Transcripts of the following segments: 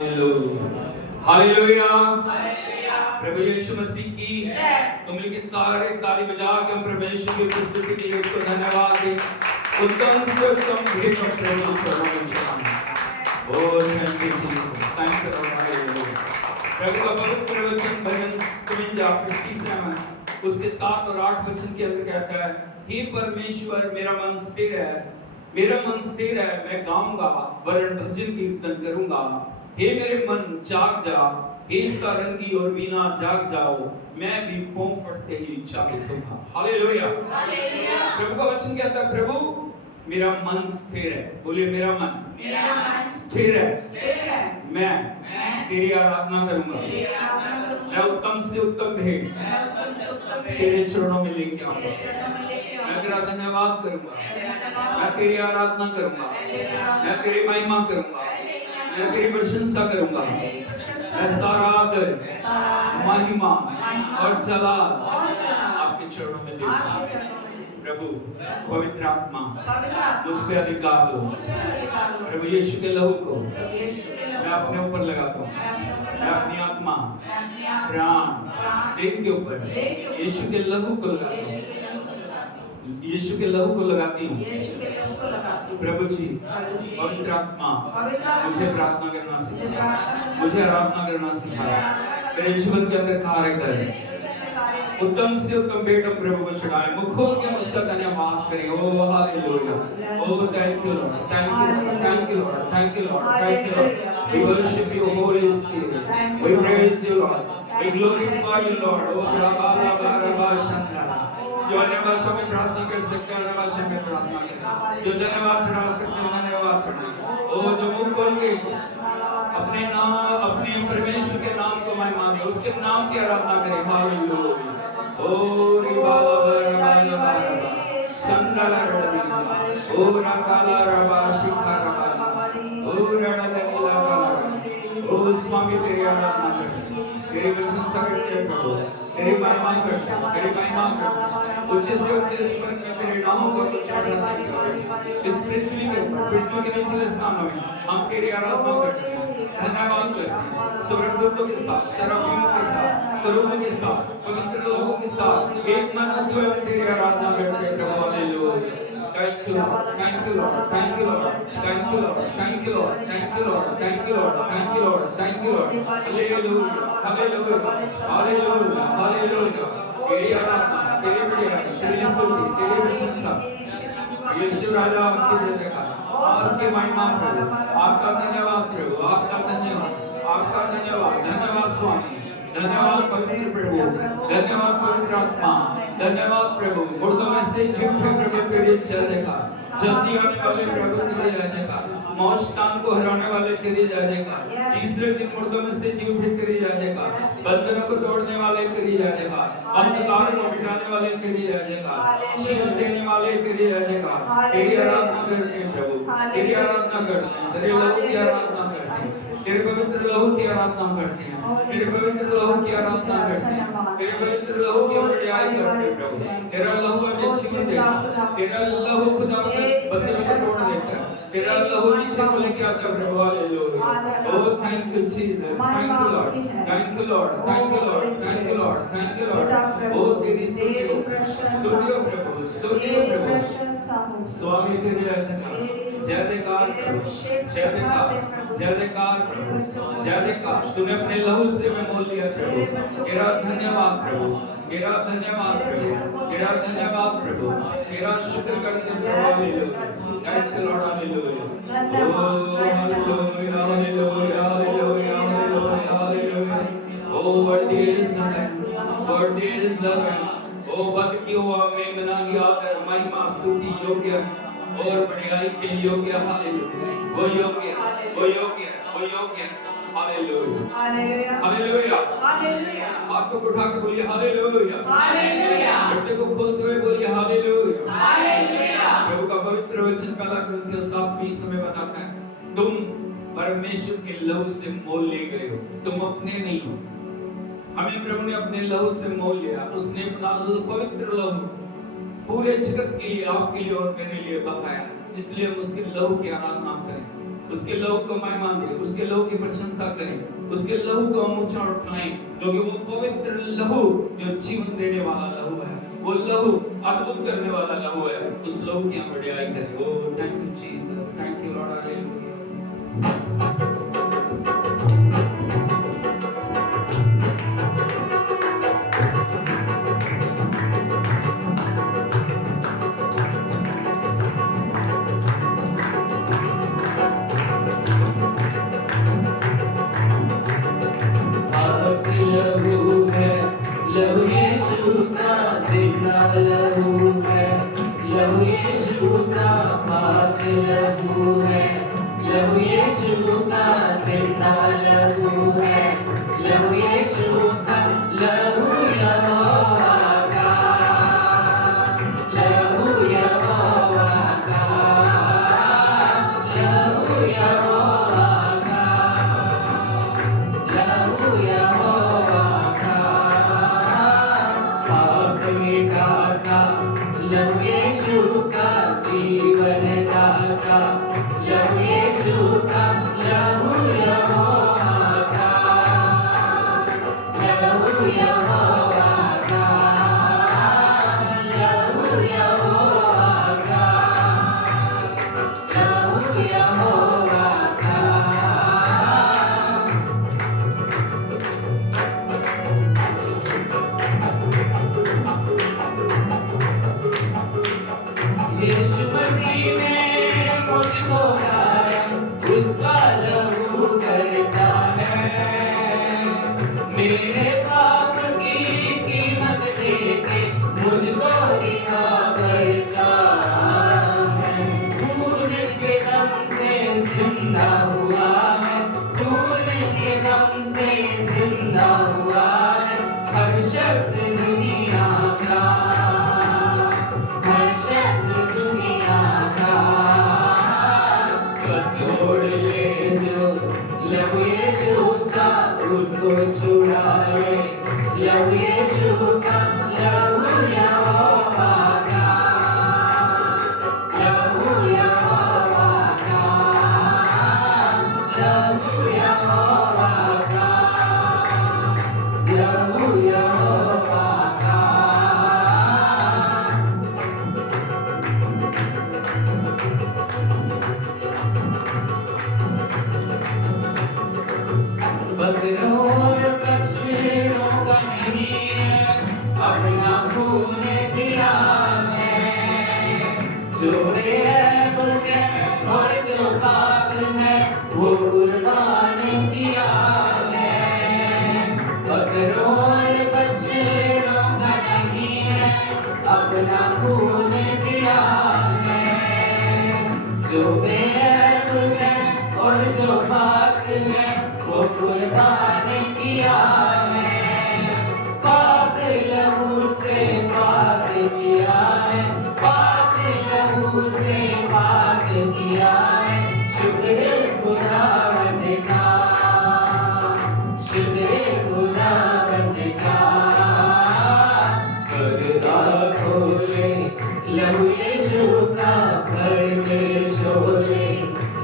Hallelujah. प्रभु यीशु मसीह की तुम मिलके सारे ताली बजा के हम प्रभु यीशु की उपस्थिति के लिए उसको धन्यवाद दें। उत्तम से उत्तम भेंट हम प्रभु को चढ़ाएं। Oh thank you Jesus, thank you Lord. Hallelujah. प्रभु का पवित्र वचन भजन 57 उसके 7 और 8 वचन के अंदर कहता है, हे परमेश्वर मेरा मन स्थिर है, मेरा मन स्थिर है, मैं गाऊंगा वरन भजन कीर्तन करूंगा। हे मेरे मन जाग जा, हे सारंगी और वीणा जाग जाओ, मैं भी पांव फटते ही जाग दूंगा। हालेलुया। प्रभु का वचन कहता है, प्रभु मेरा मन स्थिर है। बोलिए मेरा मन स्थिर है, मैं तेरी आराधना करूंगा। मैं उत्तम से उत्तम भेंट तेरे चरणों में लेके आऊंगा। मैं तेरा धन्यवाद करूंगा, मैं तेरी आराधना करूंगा, मैं तेरी महिमा करूंगा, मैं तेरी प्रशंसा करूंगा। मैं सारा आदर, महिमा और जलाल आपके चरणों में दूंगा। प्रभु पवित्र आत्मा मुझ पे अधिकार लो। प्रभु यीशु के लहू को मैं अपने ऊपर लगाता हूँ। मैं अपनी आत्मा, प्राण, देह के ऊपर यीशु के लहू को लगाता हूँ। यीशु के लहू को लगाती हूँ। प्रभु जी पवित्र आत्मा मुझे प्रार्थना करना सिखा, मुझे आराधना करना सिखा, मेरे जीवन के अंदर कार्य करे। उत्तम से उत्तम भेंट हम प्रभु को चढ़ाएं। मुख खोल के उसका धन्यवाद करें। ओ hallelujah, oh thank you Lord, thank you Lord, thank you Lord, thank you Lord, thank you Lord. We worship you holy spirit, we praise you Lord, we glorify you Lord. ओ रबा रबा रबा शंकरा। जो अन्य भाषा में प्रार्थना कर सकते हैं अन्य भाषा में प्रार्थना करें। जो धन्यवाद चढ़ा सकते हैं धन्यवाद चढ़ाएं। ओ जो मुख खोल के अपने नाम, अपने परमेश्वर के नाम को महिमा दे, उसके नाम की आराधना करें। हालेलुया। ओ रिबाला रबा रबा संगला रबा, ओ रकाला रबा शिखा रबा, ओ रडगला रबा। ओ स्वामी तेरी आराधना करें, तेरी प्रशंसा करते हैं प्रभु, तेरी महिमा करते हैं, तेरी महिमा करते हैं। उच्च से उच्च स्वर में तेरे नाम को उच्चारण करते। इस पृथ्वी के ऊपर, पृथ्वी के निचले स्थानों में हम तेरी आराधना करते हैं, धन्यवाद करते हैं। स्वर्गदूतों के साथ, सराफीमों के साथ, करूबों के साथ, पवित्र लोगों के साथ एक मन होते हुए हम तेरी आराधना करते हैं प्रभु। Hallelujah. Thank you Lord, thank you Lord, thank you Lord, thank you Lord, thank you Lord, thank you Lord, thank you Lord, thank you Lord, thank you Lord. Hallelujah, hallelujah, hallelujah, hallelujah. तेरी आराधना, तेरी बढ़िया, तेरी स्तुति, तेरी प्रशंसा। यीशु राजा आपकी जयकार, आपकी महिमा प्रभु, आपका धन्यवाद प्रभु, आपका धन्यवाद, आपका धन्यवाद, धन्यवाद स्वामी, धन्यवाद पवित्र प्रभु, धन्यवाद पवित्र आत्मा, धन्यवाद प्रभु। मुर्दों में से झूठे प्रभु तेरी चलने का, जल्दी आने वाले प्रभु तेरे जाने का, मौत को हराने वाले तेरे जाने का, तीसरे दिन मुर्दों में से जी उठे तेरे जाने का, बंधनों को तोड़ने वाले तेरे जाने का, अंधकार को मिटाने वाले तेरे जाने का, जीवन देने वाले तेरे जाने का। तेरी आराधना करते हैं प्रभु, तेरी आराधना करते हैं, तेरे लहू की आराधना करते हैं, तेरे पवित्र लहू की आराधना करते हैं, तेरे पवित्र लहू की आराधना करते हैं, तेरे पवित्र लहू की बड़ाई करते हैं प्रभु। तेरा लहू हमें जीवन देगा, तेरा लहू खुदा बंधनों को तोड़ देता है, तेरा लहू नीचे को लेके आता है प्रभु। Hallelujah. Oh thank you Jesus, thank you Lord, thank you Lord, thank you Lord, thank you Lord, thank you Lord. ओह तेरी स्तुति, स्तुति हो प्रभु, स्तुति हो प्रभु। स्वामी तेरे रचना, जय जयकार प्रभु, जय जयकार, जय जयकार प्रभु, जय जयकार। तूने अपने लहू से मैं मोल लिया प्रभु। तेरा धन्यवाद प्रभु, तेरा धन्यवाद प्रभु, तेरा धन्यवाद प्रभु, तेरा शुक्र करते हैं प्रभु। Hallelujah. Thank you Lord. Hallelujah. Oh hallelujah, hallelujah, hallelujah, hallelujah, hallelujah. Oh worthy is the lamb, worthy is the lamb. ओह बद की हुआ मेमना ही आदर महिमा स्तुति योग्य और बढ़ाई के योग्य। हालेलुया। वो योग्य, वो योग्य, वो योग्य। Hallelujah, hallelujah, hallelujah, hallelujah. हाथ को उठा के बोलिए हालेलुया, हालेलुया। घुटने को खोलते हुए बोलिए हालेलुया, हालेलुया। प्रभु का पवित्र वचन पहला कुरिन्थियों 7:20 में बताता है, तुम परमेश्वर के लहू से मोल लिए गए हो, तुम अपने नहीं हो। हमें प्रभु ने अपने लहू से मोल लिया। उसने अपना पवित्र लहू पूरे जगत के लिए, आपके लिए और मेरे लिए बहाया। इसलिए हम उसके लहू की आराधना करें। उसके लहू को महिमा दें, उसके लहू की प्रशंसा करें, उसके लहू को हम ऊंचा उठाएं, क्योंकि वो पवित्र लहू जो जीवन देने वाला लहू है, वो लहू अद्भुत करने वाला लहू है। उस लहू की हम बड़ाई करें। Oh thank you Jesus, thank you Lord, hallelujah.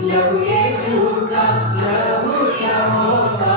लहू यीशु का, लहू यहोवा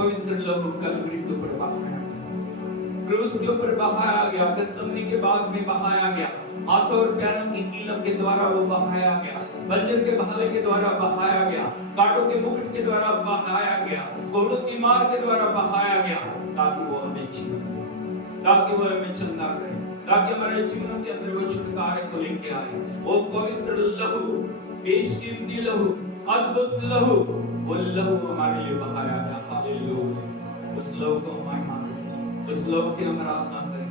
पवित्र लहू कलवरी के ऊपर बहाया, क्रूस के ऊपर बहाया गया, गत्समनी के बाग में बहाया गया, हाथों और पैरों की कीलों के द्वारा वो बहाया गया, बंजर के भाले के द्वारा बहाया गया, कांटों के मुकुट के द्वारा बहाया गया, घोड़ों की मार के द्वारा बहाया गया, ताकि वो हमें जीवन दे, ताकि वो हमें चंगा करे, ताकि हमारे जीवनों के अंदर वो छुटकारे को लेके आए। वो पवित्र लहू, बेशकीमती लहू, अद्भुत लहू, वो लहू हमारे लिए बहाया गया। हालेलुया। उस लहू को महिमा करें, उस लहू की हम आराधना करें,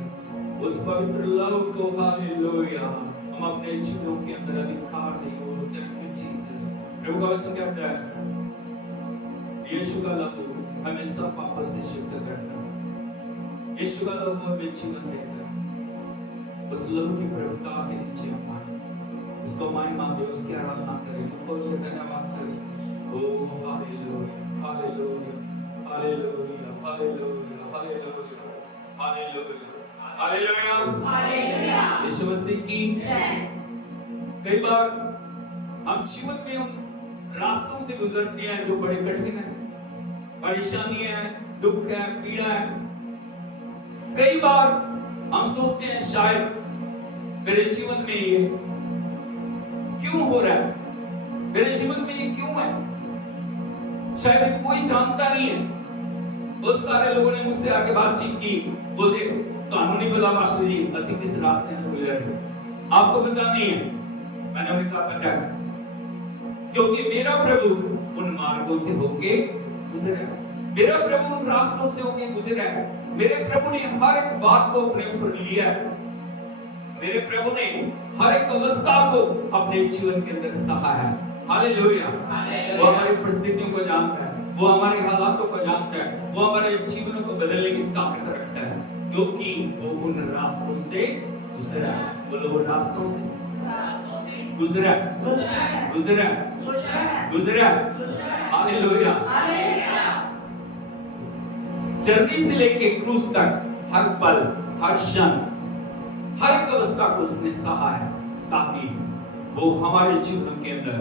उस पवित्र लहू को हालेलुया हम अपने जीवनों के अंदर अधिकार दें। Thank you Jesus. प्रभु का वचन कहता है यीशु का लहू हमें सब पापों से शुद्ध करता है, यीशु का लहू हमें जीवन देता है। उस लहू की प्रभुता के नीचे हम आए, उसको महिमा दे, उसकी आराधना करें, उनको धन्यवाद करें। ओ hallelujah hallelujah hallelujah hallelujah hallelujah hallelujah hallelujah hallelujah. Yeshu Masih की जय। कई बार हम जीवन में उन रास्तों से गुजरते हैं जो बड़े कठिन हैं, परेशानी है, दुख है, पीड़ा है। कई बार हम सोचते हैं शायद मेरे जीवन में ये क्यों हो रहा है, मेरे जीवन में ये क्यों है, शायद कोई जानता नहीं है। बहुत सारे लोगों ने मुझसे आके बातचीत की, बोलते ਤੁਹਾਨੂੰ नहीं पता मास्टर जी ਅਸੀਂ किस रास्ते से गुजर रहे, आपको पता नहीं है। मैंने उन्हें कहा पता है, क्योंकि मेरा प्रभु उन मार्गों से होके गुजरा है, मेरा प्रभु उन रास्तों से होके गुजरा है, मेरे प्रभु ने हर एक बात को अपने ऊपर लिया है, मेरे प्रभु ने हर एक अवस्था को अपने जीवन के अंदर सहा है। हालेलुया। वो हमारी परिस्थितियों को जानता है, वो हमारे हालातों को जानता है, वो हमारे जीवनों को बदलने की ताकत रखता है, क्योंकि वो उन रास्तों से गुजरा है। बोलो वो रास्तों से गुजरा गुजरा गुजरा। हालेलुया। जर्नी से लेके क्रूस तक हर पल, हर क्षण, हर एक अवस्था को उसने सहा है, ताकि वो हमारे जीवनों के अंदर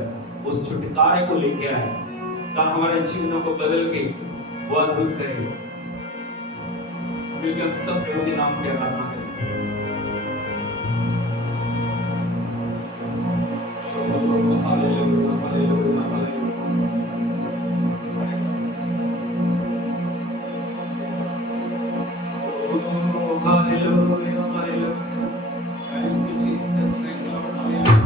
उस छुटकारे को लेके आए, ताकि हमारे जीवनों को बदल के वो अद्भुत करे। मिलकर सब प्रभु के नाम की आराधना करें। Hallelujah hallelujah hallelujah hallelujah. Thank you Jesus, thank you Lord. Hallelujah.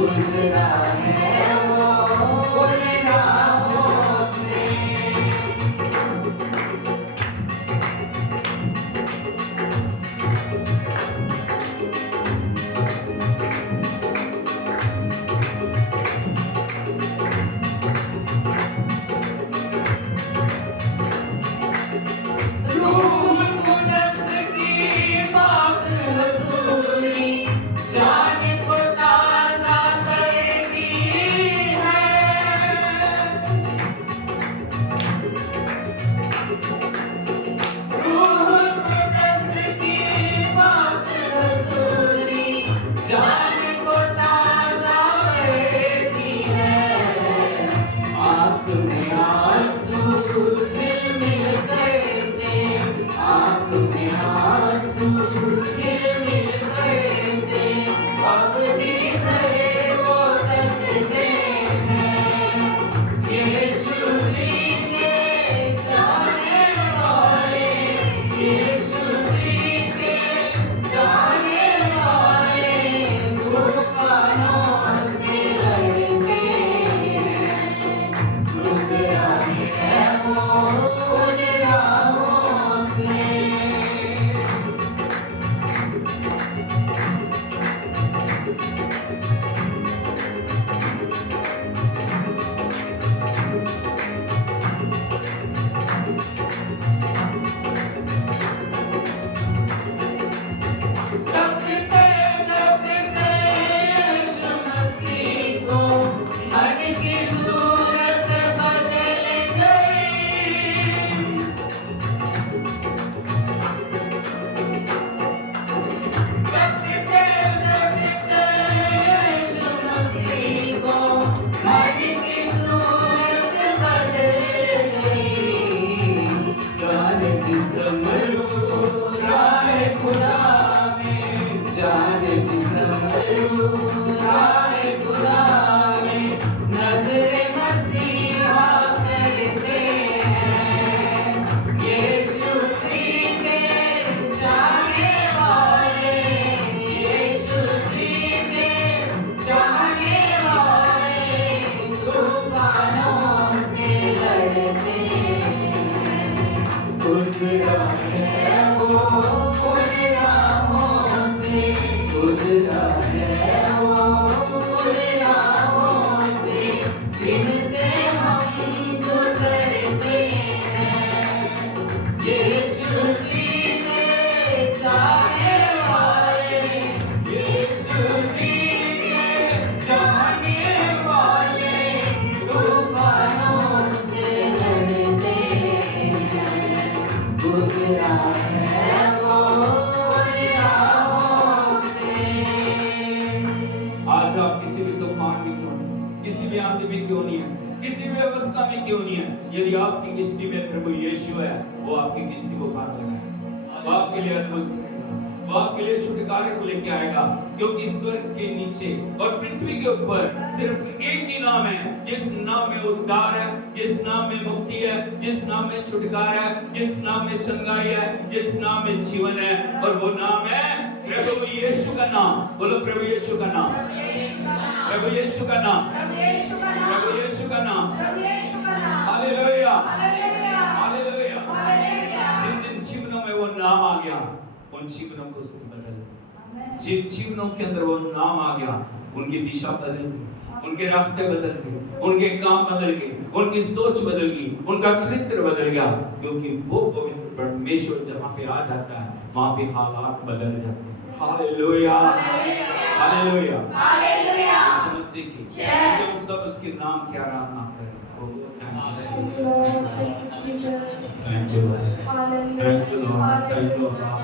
गुजरा है वो उन राहों से। रूहुल कुद्स की पाक हुजूरी जान को ताज़ा करती है। रूहुल कुद्स की पाक हुजूरी जान को ताज़ा करती है। आँख में आंसू झिलमिल करते, आँख में आंसू झिलमिल करते, अब दीदार वो तकते हैं। यीशु जी के जाने वाले, यीशु जी के जाने वाले तूफानों से लड़ते हैं। गुजरा है वो उन राहों से। तकते तकते यीशु मसीह को मन की सूरत बदल गई। तकते तकते यीशु मसीह को मन की सूरत बदल गई। जान जिस्म रूह राह खुदा में, जान जिस्म रूह राह खुदा में नज़रे मसीहा करते हैं। यीशु जी के जाने वाले, यीशु जी के जाने वाले तूफानों से लड़ते हैं। गुजरा है वो उन राहों से, गुजरा है वो उन राहों से जिनसे हम गुजरते हैं। यीशु जी के जाने वाले, यीशु जी के जाने वाले तूफानों से लड़ते हैं। गुजरा है वो उन राहों से। आज आप किसी भी तूफान में क्यों नहीं, किसी भी आंधी में क्यों नहीं है, किसी भी अवस्था में क्यों नहीं है, यदि आपकी किश्ती में प्रभु यीशु है, वो आपकी किश्ती को पार लगाएगा, वो आपके लिए अद्भुत करेगा, वो आपके लिए छुटकारे को लेके आएगा। क्योंकि स्वर्ग के नीचे और पृथ्वी के ऊपर सिर्फ एक ही नाम है, जिस नाम में उद्धार है, जिस नाम में मुक्ति है, जिस नाम में छुटकारा है, जिस नाम में चंगाई है, जिस नाम में जीवन है, और वो नाम है प्रभु यीशु का नाम। बोलो प्रभु यीशु का नाम, प्रभु यीशु का नाम, प्रभु यीशु का नाम। Hallelujah, hallelujah. जिन जिन जीवनों में वो नाम आ गया, उन जीवनों को उसने बदल दिया। जिन जीवनों के अंदर वो नाम आ गया, उनकी दिशा बदल गई, उनके रास्ते बदल गए, उनके काम बदल गए, उनकी सोच बदल गई, उनका चरित्र बदल गया। क्योंकि वो पवित्र परमेश्वर जहाँ पे आ जाता है, वहाँ पे हालात बदल जाते हैं। Hallelujah, hallelujah, hallelujah. Yeshu Masih की जय। हम सब उसके नाम की आराधना करें। Thank you, Jesus. Thank you, Lord. Thank you, Lord. Thank you, Lord.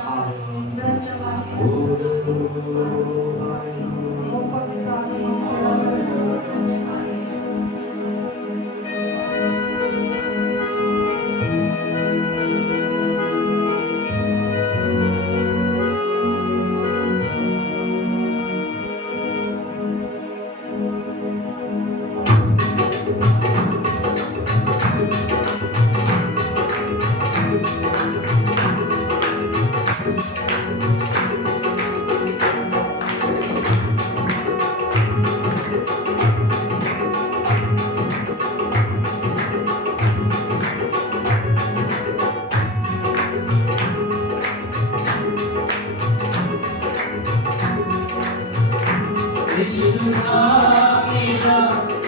यीशु नाम मिला,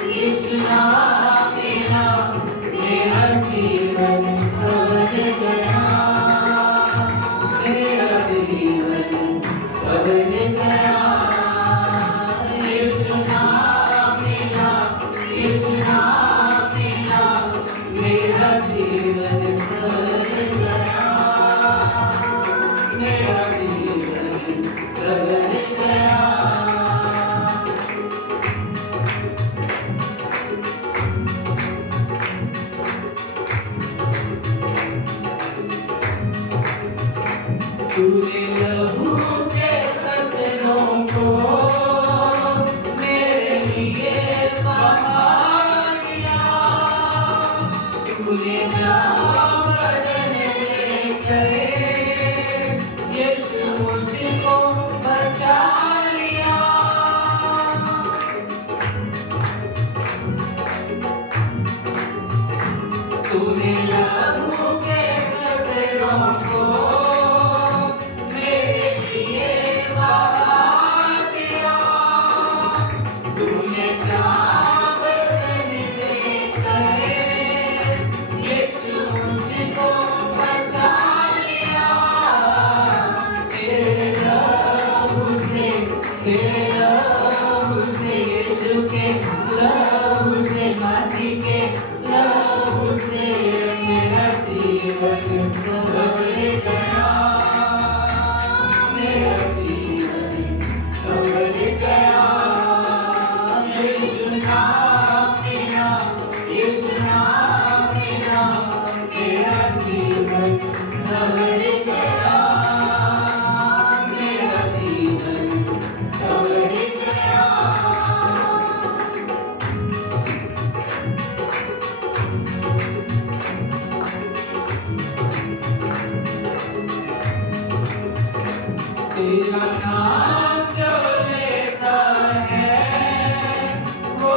यीशु नाम मिला, मेरा जीवन संवर गया, मेरा जीवन संवर गया। यीशु नाम मिला, यीशु नाम मिला, मेरा जीवन संवर गया, मेरा जीवन संवर गया। तूने लहू के कतरों को मेरे लिए बहा दिया, तूने जान बदन लेकर यीशु मुझको बचा लिया। तूने लहू के कतरों को मेरे लिए बहा दिया, तूने जान बदन लेकर यीशु मुझको बचा लिया। तेरे लहू से, तेरे लहू से, यीशु के लहू से, मसीह के लहू से मेरा जीवन संवर गया, मेरा जीवन संवर गया। यीशु नाम मिला, यीशु नाम मिला, मेरा जीवन संवर गया, मेरा जीवन संवर गया। तेरा नाम जो लेता है वो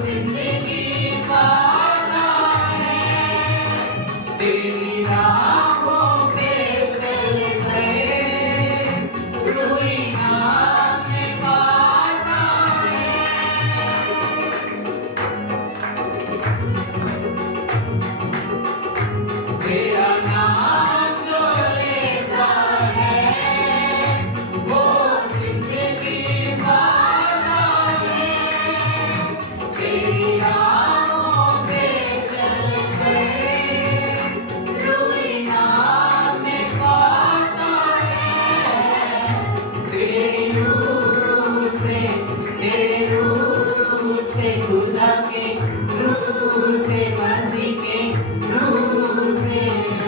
जिंदगी पाता है, तेरी राहों पे चल गए रूही नाम पाता है। तेरा नाम जो लेता है वो जिंदगी पाता है, तेरी राहों पे चल गए रूही नाम पाता है। तेरी रूह से, तेरे रूह से, खुदा के रूह से, मसीह के रूह से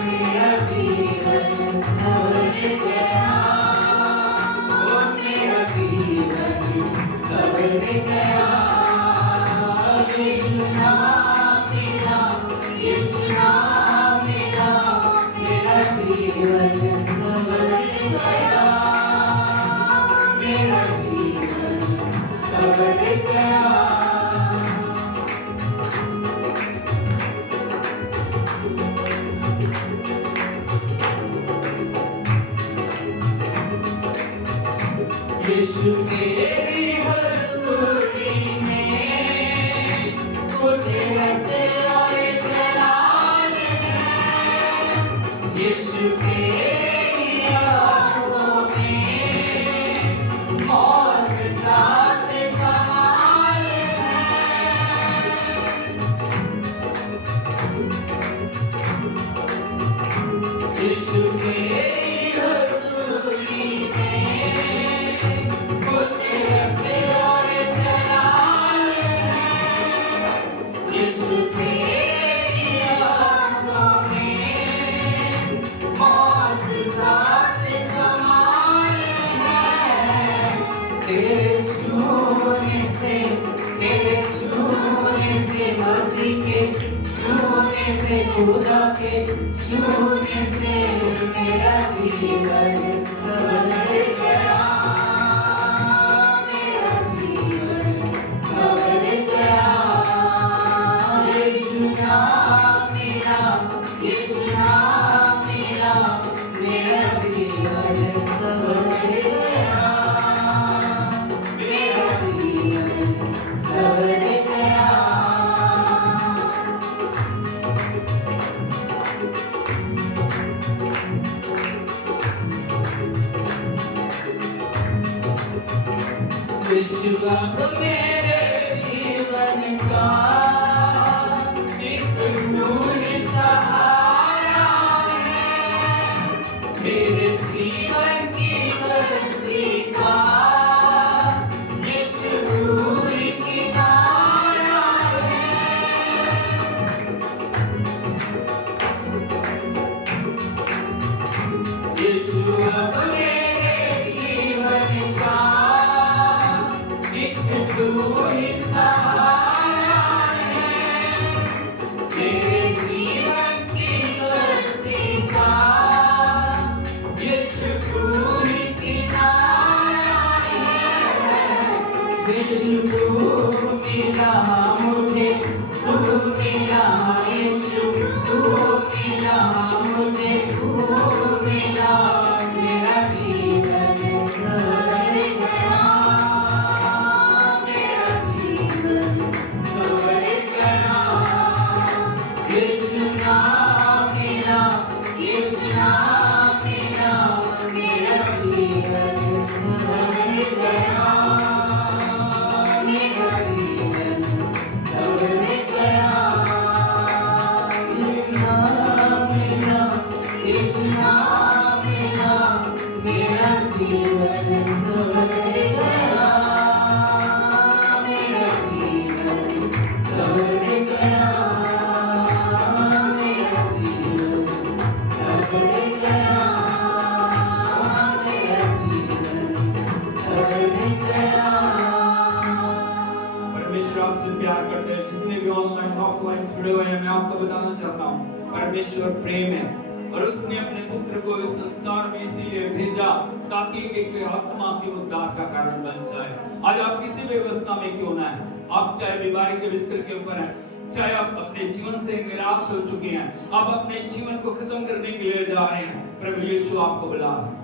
मेरा जीवन संवर गया, ओ मेरा जीवन संवर गया। यीशु नाम मिला, यीशु नाम मिला, मेरा जीवन संवर गया, मेरा जीवन संवर गया। यीशु तेरी हजूरी में कुदरत और जलाल है, यीशु तेरी आँखों में मौजज़ात कमाल है। यीशु तेरी हजूरी में कुदरत और जलाल है, यीशु तेरी आँखों में मौजज़ात कमाल है। तेरे छूने से, तेरे छूने से, मसीह के छूने से, खुदा के छूने से मेरा जीवन संवर गया, मेरा जीवन संवर गया। यीशु नाम मिला, यीशु नाम मिला, मेरा जीवन संवर गया, मेरा जीवन मेरे जीवन का एक तू ही सहारा है, मेरे जीवन की कश्ती का एक तू ही किनारा है। यीशु अब मेरे जीवन का एक तू ही सहारा है, मेरे जीवन की कश्ती का यीशु तू ही किनारा है। यीशु तू मिला मुझे, तू मिला यीशु, तू मिला मुझे, तू मिला, मेरा जीवन संवर गया, मेरा जीवन संवर गया। यीशु नाम मिला, यीशु नाम मिला, मेरा जीवन संवर गया, मेरा जीवन संवर गया। यीशु नाम मिला, यीशु नाम मिला, मेरा जीवन संवर गया, मेरा जीवन संवर गया, मेरा जीवन संवर गया, मेरा जीवन संवर गया। परमेश्वर आपसे प्यार करते हैं। जितने भी ऑनलाइन ऑफलाइन जुड़े हुए हैं, मैं आपको बताना चाहता हूँ, परमेश्वर प्रेम है और उसने अपने पुत्र को इस संसार में इसीलिए भेजा ताकि एक आत्मा के उद्धार का कारण बन जाए। आज आप किसी भी अवस्था में क्यों ना है, आप चाहे बीमारी के बिस्तर के ऊपर हैं, चाहे आप अपने जीवन से निराश हो चुके हैं, आप अपने जीवन को खत्म करने के लिए जा रहे हैं, प्रभु यीशु आपको बुला रहे हैं।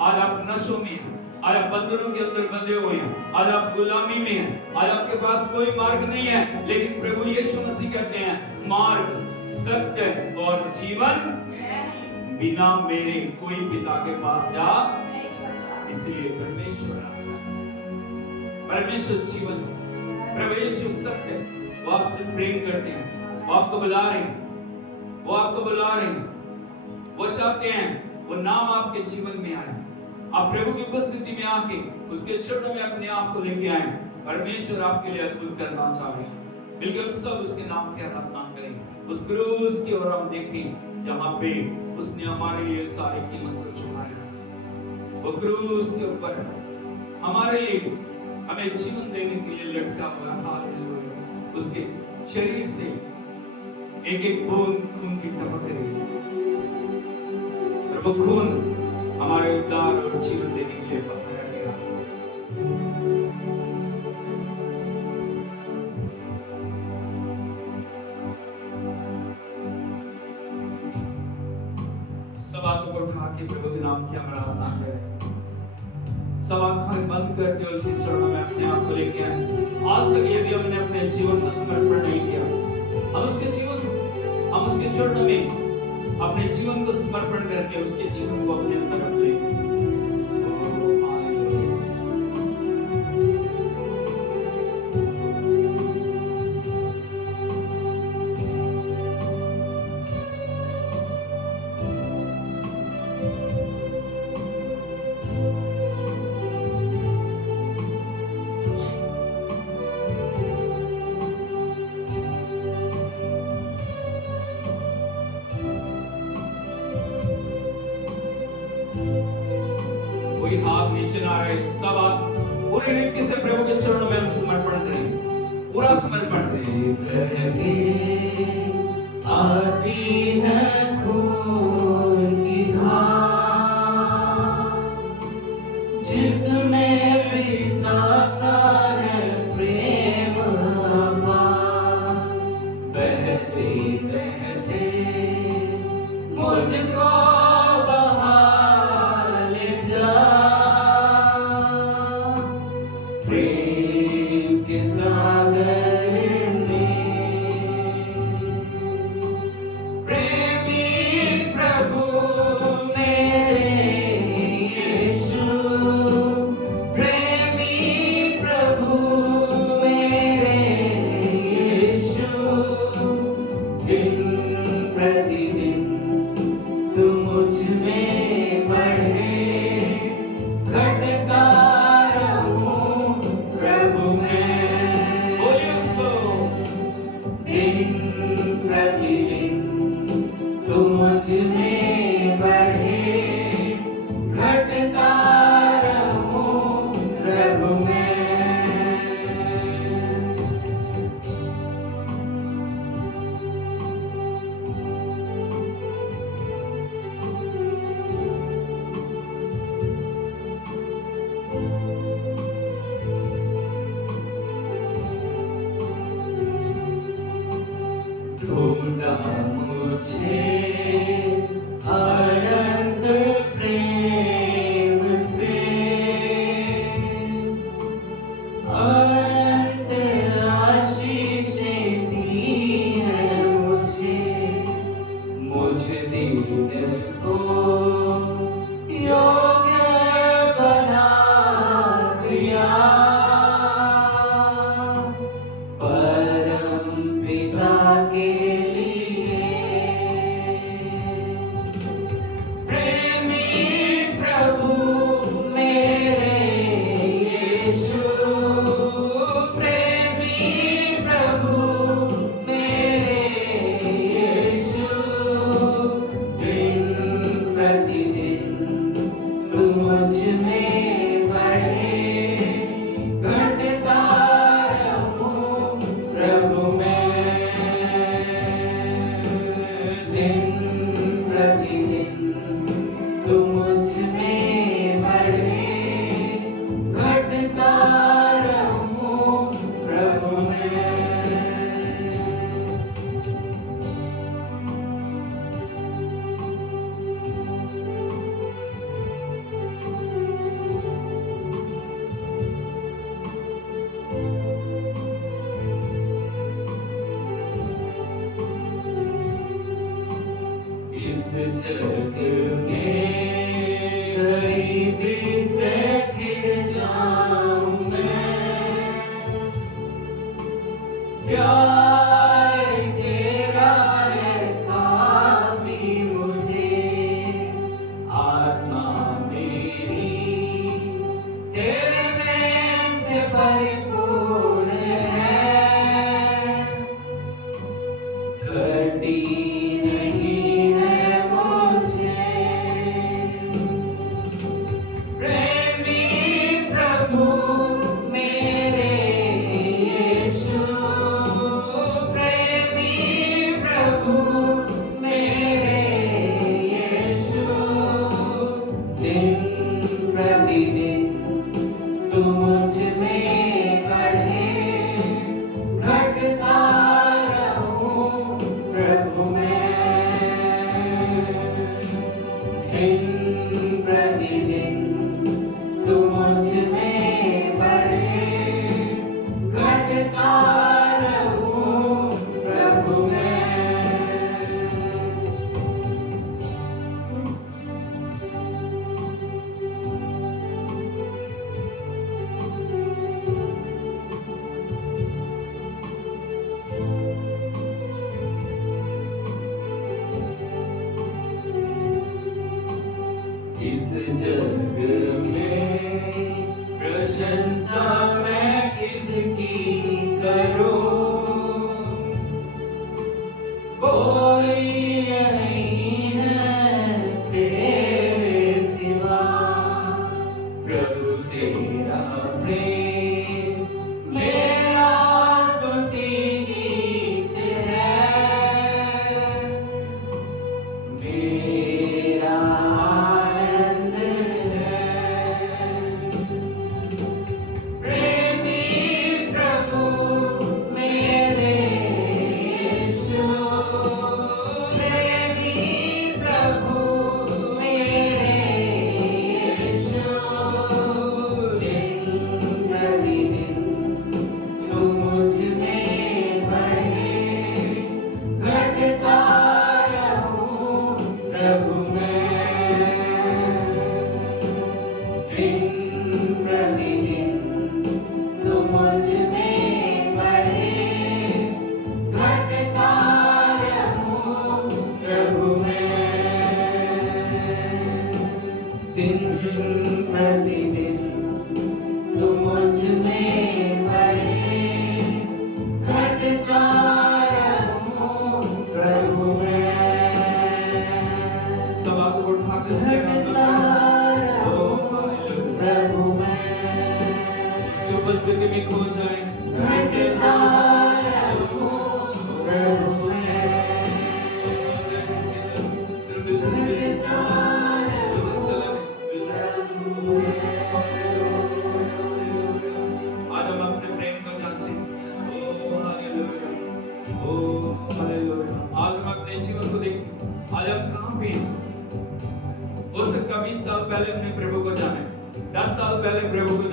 आज आप नशों में हैं, आज आप बंधनों के अंदर बंधे हुए हैं, आज आप गुलामी में हैं, आज आपके पास कोई मार्ग नहीं है, लेकिन प्रभु यीशु मसीह कहते हैं मार्ग, सत्य और जीवन, बिना मेरे कोई पिता के पास जा। इसलिए परमेश्वर रास्ता, परमेश्वर जीवन, प्रभु यीशु सत्य, वो आपसे प्रेम करते हैं, वो आपको बुला रहे हैं, वो आपको बुला रहे हैं, वो चाहते हैं वो नाम आपके जीवन में आए, आप प्रभु की उपस्थिति में आके उसके चरणों में अपने आप को लेके आए। परमेश्वर आपके लिए अद्भुत करना चाह रहे हैं। मिलकर हम सब उसके नाम की आराधना करें, उस क्रूस की ओर हम देखें जहां पे उसने हमारे लिए सारी कीमत को चुकाया। वो क्रूस के ऊपर हमारे लिए हमें जीवन देने के लिए लटका हुआ। हालेलुया। उसके शरीर से एक एक बूंद खून की टपक रही है और वो खून हमारे उद्धार और जीवन देने के लिए बहाया गया। सब हाथों को उठा के प्रभु के नाम की हम आराधना करें। सब आंखें बंद करके उसके चरणों में अपने आप को लेके आए। आज तक यदि हमने अपने जीवन को समर्पण नहीं किया, हम उसके चरणों में अपने जीवन को समर्पण करके उसके जीवन को अपने अंदर रख लें। कोई हाथ नीचे ना रहे, सब हाथ पूरी रीति से प्रभु के चरणों में हम समर्पण करें, पूरा समर्पण। आती है खून की धार, जिसमें बिताता है प्रेम अपार, बहते बहते मुझको बहा ले जा, प्रेम के सागर में मुझे अनंत प्रेम से, अनंत आशीषें दी हैं मुझे, मुझ दीन को योग्य बना दिया। परम पिता के लिए प्रेमी प्रभु मेरे यीशु, प्रेमी प्रभु मेरे यीशु, दिन प्रतिदिन तू मुझ में बढ़े, घटता रहूं प्रभु मैं, दिन प्रतिदिन तू मुझ में बढ़े, घटता रहूं प्रभु मैं। इस जग में गरीबी से घिर जाऊं मैं, प्यार तेरा है काफी मुझे, आत्मा मेरी तेरे प्रेम से परिपूर्ण है, घटी नहीं है मुझे। प्रेमी प्रभु मेरे यीशु, प्रेमी प्रभु मेरे यीशु, दिन प्रतिदिन तू मुझ में बढ़े, घटता रहूं प्रभु मैं, दिन प्रतिदिन तू मुझ में बढ़े, घटता रहूं प्रभु मैं। इस जग में प्रशंसा मैं किसकी करूं, कोई नहीं है तेरे सिवा, प्रभु तेरा प्रेम मेरा स्तुति गीत है, मेरा आनंद है। प्रेमी प्रभु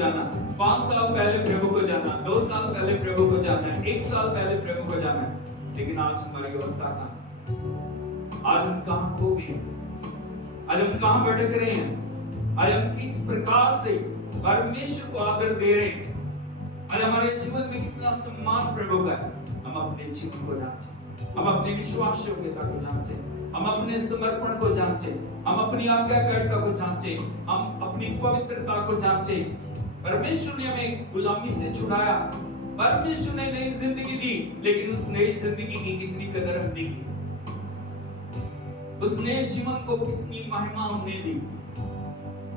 जाना, 5 साल पहले प्रभु को जाना, 2 साल पहले प्रभु को जाना, 1 साल पहले प्रभु को जाना, लेकिन आज हमारी अवस्था कहाँ? आज हम कहाँ खो गए? आज हम कहाँ भटक रहे हैं? आज हम किस प्रकार से परमेश्वर को आदर दे रहे हैं? आज हमारे जीवन में कितना सम्मान प्रभु का है? हम अपने जीवन को जांचें, हम अपने विश्वास योग्यता को जांचें, हम अपने समर्पण को जांचें, हम अपनी आज्ञाकारिता को जांचें, हम अपनी पवित्रता को जांचें। परमेश्वर ने हमें गुलामी से छुड़ाया, परमेश्वर ने नई जिंदगी दी, लेकिन उस नई जिंदगी की कितनी कदर हमने की? उस नए जीवन को कितनी महिमा हमने दी?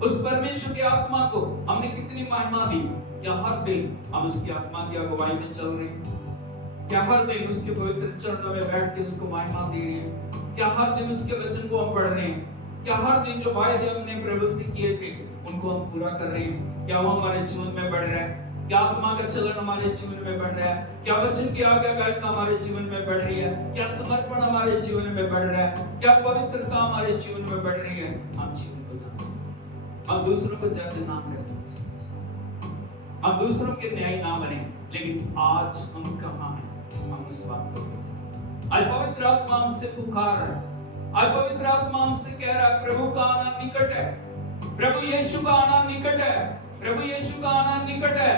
उस परमेश्वर की आत्मा को हमने कितनी महिमा दी? क्या हर दिन हम उसकी आत्मा की अगुवाई में चल रहे हैं? क्या हर दिन उसके पवित्र चरणों में बैठ के उसको महिमा दे रहे हैं? क्या हर दिन उसके वचन को हम पढ़ रहे हैं? क्या हर दिन जो वायदे हमने प्रभु से किए थे उनको हम पूरा कर रहे हैं? क्या वो हमारे जीवन में बढ़ रहा है? क्या आत्मा का चलन हमारे जीवन में बढ़ रहा है? क्या वचन की आज्ञाकारिता हमारे जीवन में बढ़ रही है? क्या समर्पण हमारे जीवन में बढ़ रहा है? क्या पवित्रता हमारे जीवन में बढ़ रही है? हम जीवन को जानते हैं, हम दूसरों को जज ना करें, हम दूसरों के न्याय ना बने, लेकिन आज हम कहाँ हैं? हम उस बात को आज पवित्र आत्मा हमसे पुकार है, आज पवित्र आत्मा हमसे कह रहा है प्रभु का आना निकट है, प्रभु यीशु का आना निकट है, प्रभु यीशु का आना निकट है।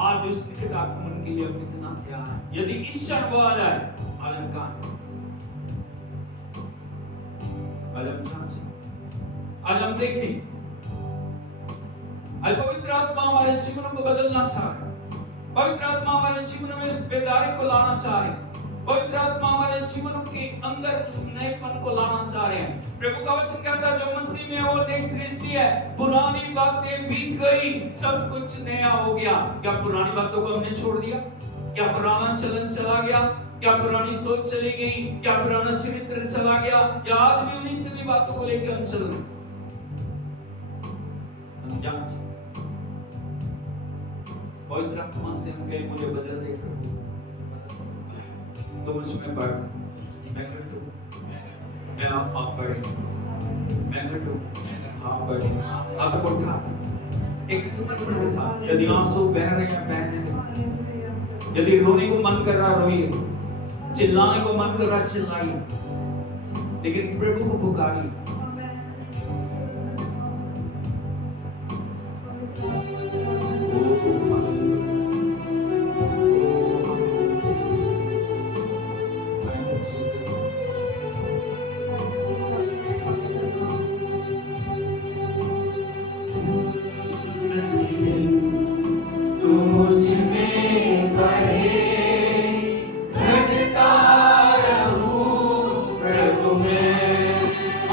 आज उस निकट आगमन के लिए हम कितना तैयार हैं? यदि इस क्षण वो आ जाए, आज हम कहाँ हैं? आज हम जांचें, आज हम देखें, आज पवित्र आत्मा हमारे जीवन को बदलना चाह रहे हैं, पवित्र आत्मा हमारे जीवन में उस बेदारी को लाना चाह रहे हैं, पवित्र आत्मा हमारे जीवनों के अंदर उस नएपन को लाना चाह रहे हैं। प्रभु का वचन कहता है जो मसीह में वो नई सृष्टि है, पुरानी बातें बीत गई, सब कुछ नया हो गया। क्या पुरानी बातों को हमने छोड़ दिया? क्या पुराना चलन चला गया? क्या पुरानी सोच चली गई? क्या पुराना चरित्र चला गया? या आज भी उन्हीं सभी बातों को लेकर हम चल रहे? हम जांचें, पवित्र आत्मा से हम कहे मुझे बदल दे प्रभु, तो मुझमें बढ़, मैं घटूं, मैं आप बढ़े, मैं घटूं, आप बढ़े। हाथ को उठा, एक समर्पण के साथ, यदि आंसू बह रहे हैं बहने दो, यदि रोने को मन कर रहा रोइए, चिल्लाने को मन कर रहा चिल्लाइए, लेकिन प्रभु को पुकारिए।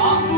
आंसू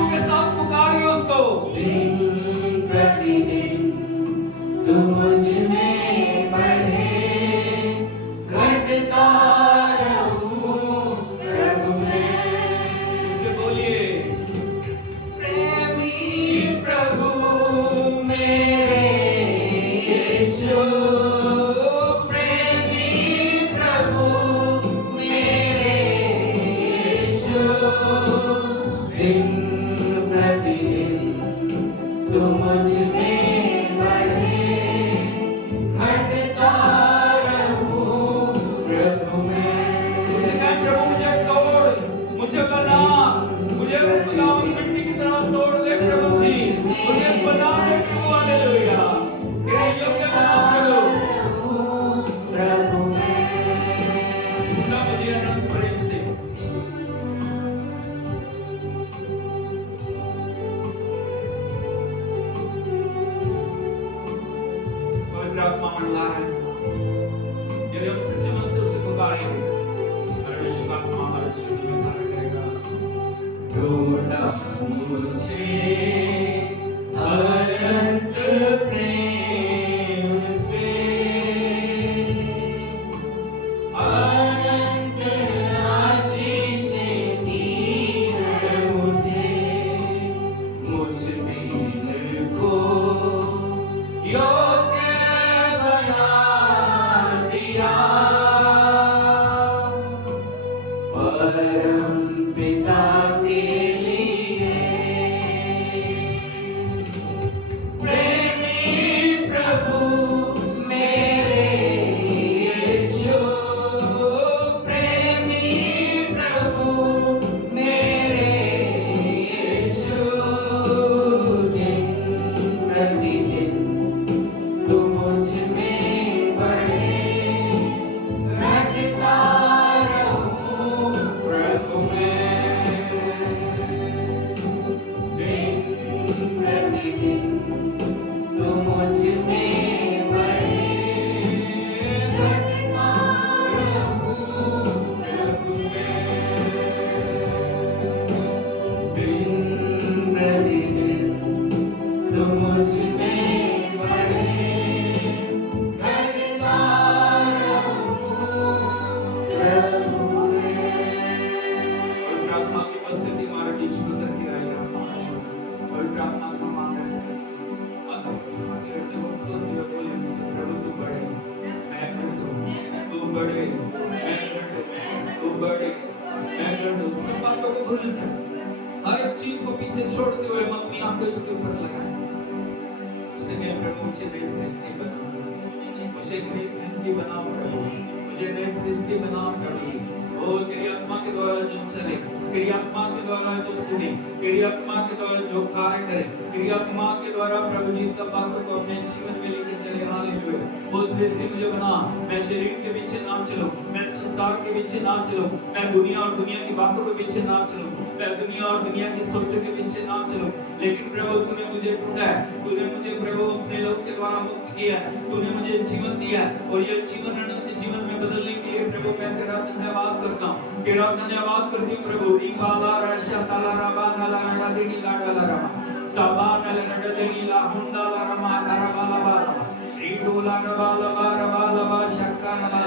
बढ़े, मैं कर दूं। सब बातों को भूल जाए, हर एक चीज को पीछे छोड़ते हुए हम अपनी आंखें उसके ऊपर लगाएं। उसे कहें, प्रभु मुझे नई सृष्टि बनाओ, मुझे एक नई सृष्टि बनाओ प्रभु, मुझे नई सृष्टि बनाओ प्रभु। ओ तेरी आत्मा के द्वारा जो चले, तेरी आत्मा के द्वारा जो सुने, तेरी आत्मा के द्वारा जो कार्य करे, तेरी आत्मा के द्वारा प्रभु जी सब बातों को अपने जीवन में लेकर चले। हालेलुया। वो सृष्टि मुझे बना, मैं शरीर के पीछे ना चलूं, मैं संसार के पीछे ना चलूं, मैं दुनिया और दुनिया की बातों के पीछे ना चलूं, मैं दुनिया और दुनिया की सोचों के पीछे ना चलूं। लेकिन प्रभु तूने मुझे ढूंढा है, तूने मुझे प्रभु अपने लोग के द्वारा मुक्त किया है, तूने मुझे जीवन दिया है और ये जीवन अनंत जीवन में बदलने के लिए प्रभु मैं तेरा धन्यवाद करता हूँ, तेरा धन्यवाद करती हूँ प्रभु। रीबाला रशा ताला रबा नाला नडा देनी लाडा रमा सबा नला नडा देनी ला हुंडा ला रमा तारा बाला रीडोला रबा लबा रबा लबा शक्का रबा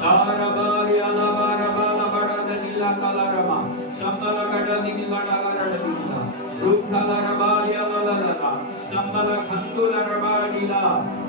तारा बारिया लबा रबा लबा देनी ला ताला रमा संबला गडा देनी लाडा लाडा देनी ला रूखाला रबा या ला ला संबला खंडोला रबा नीला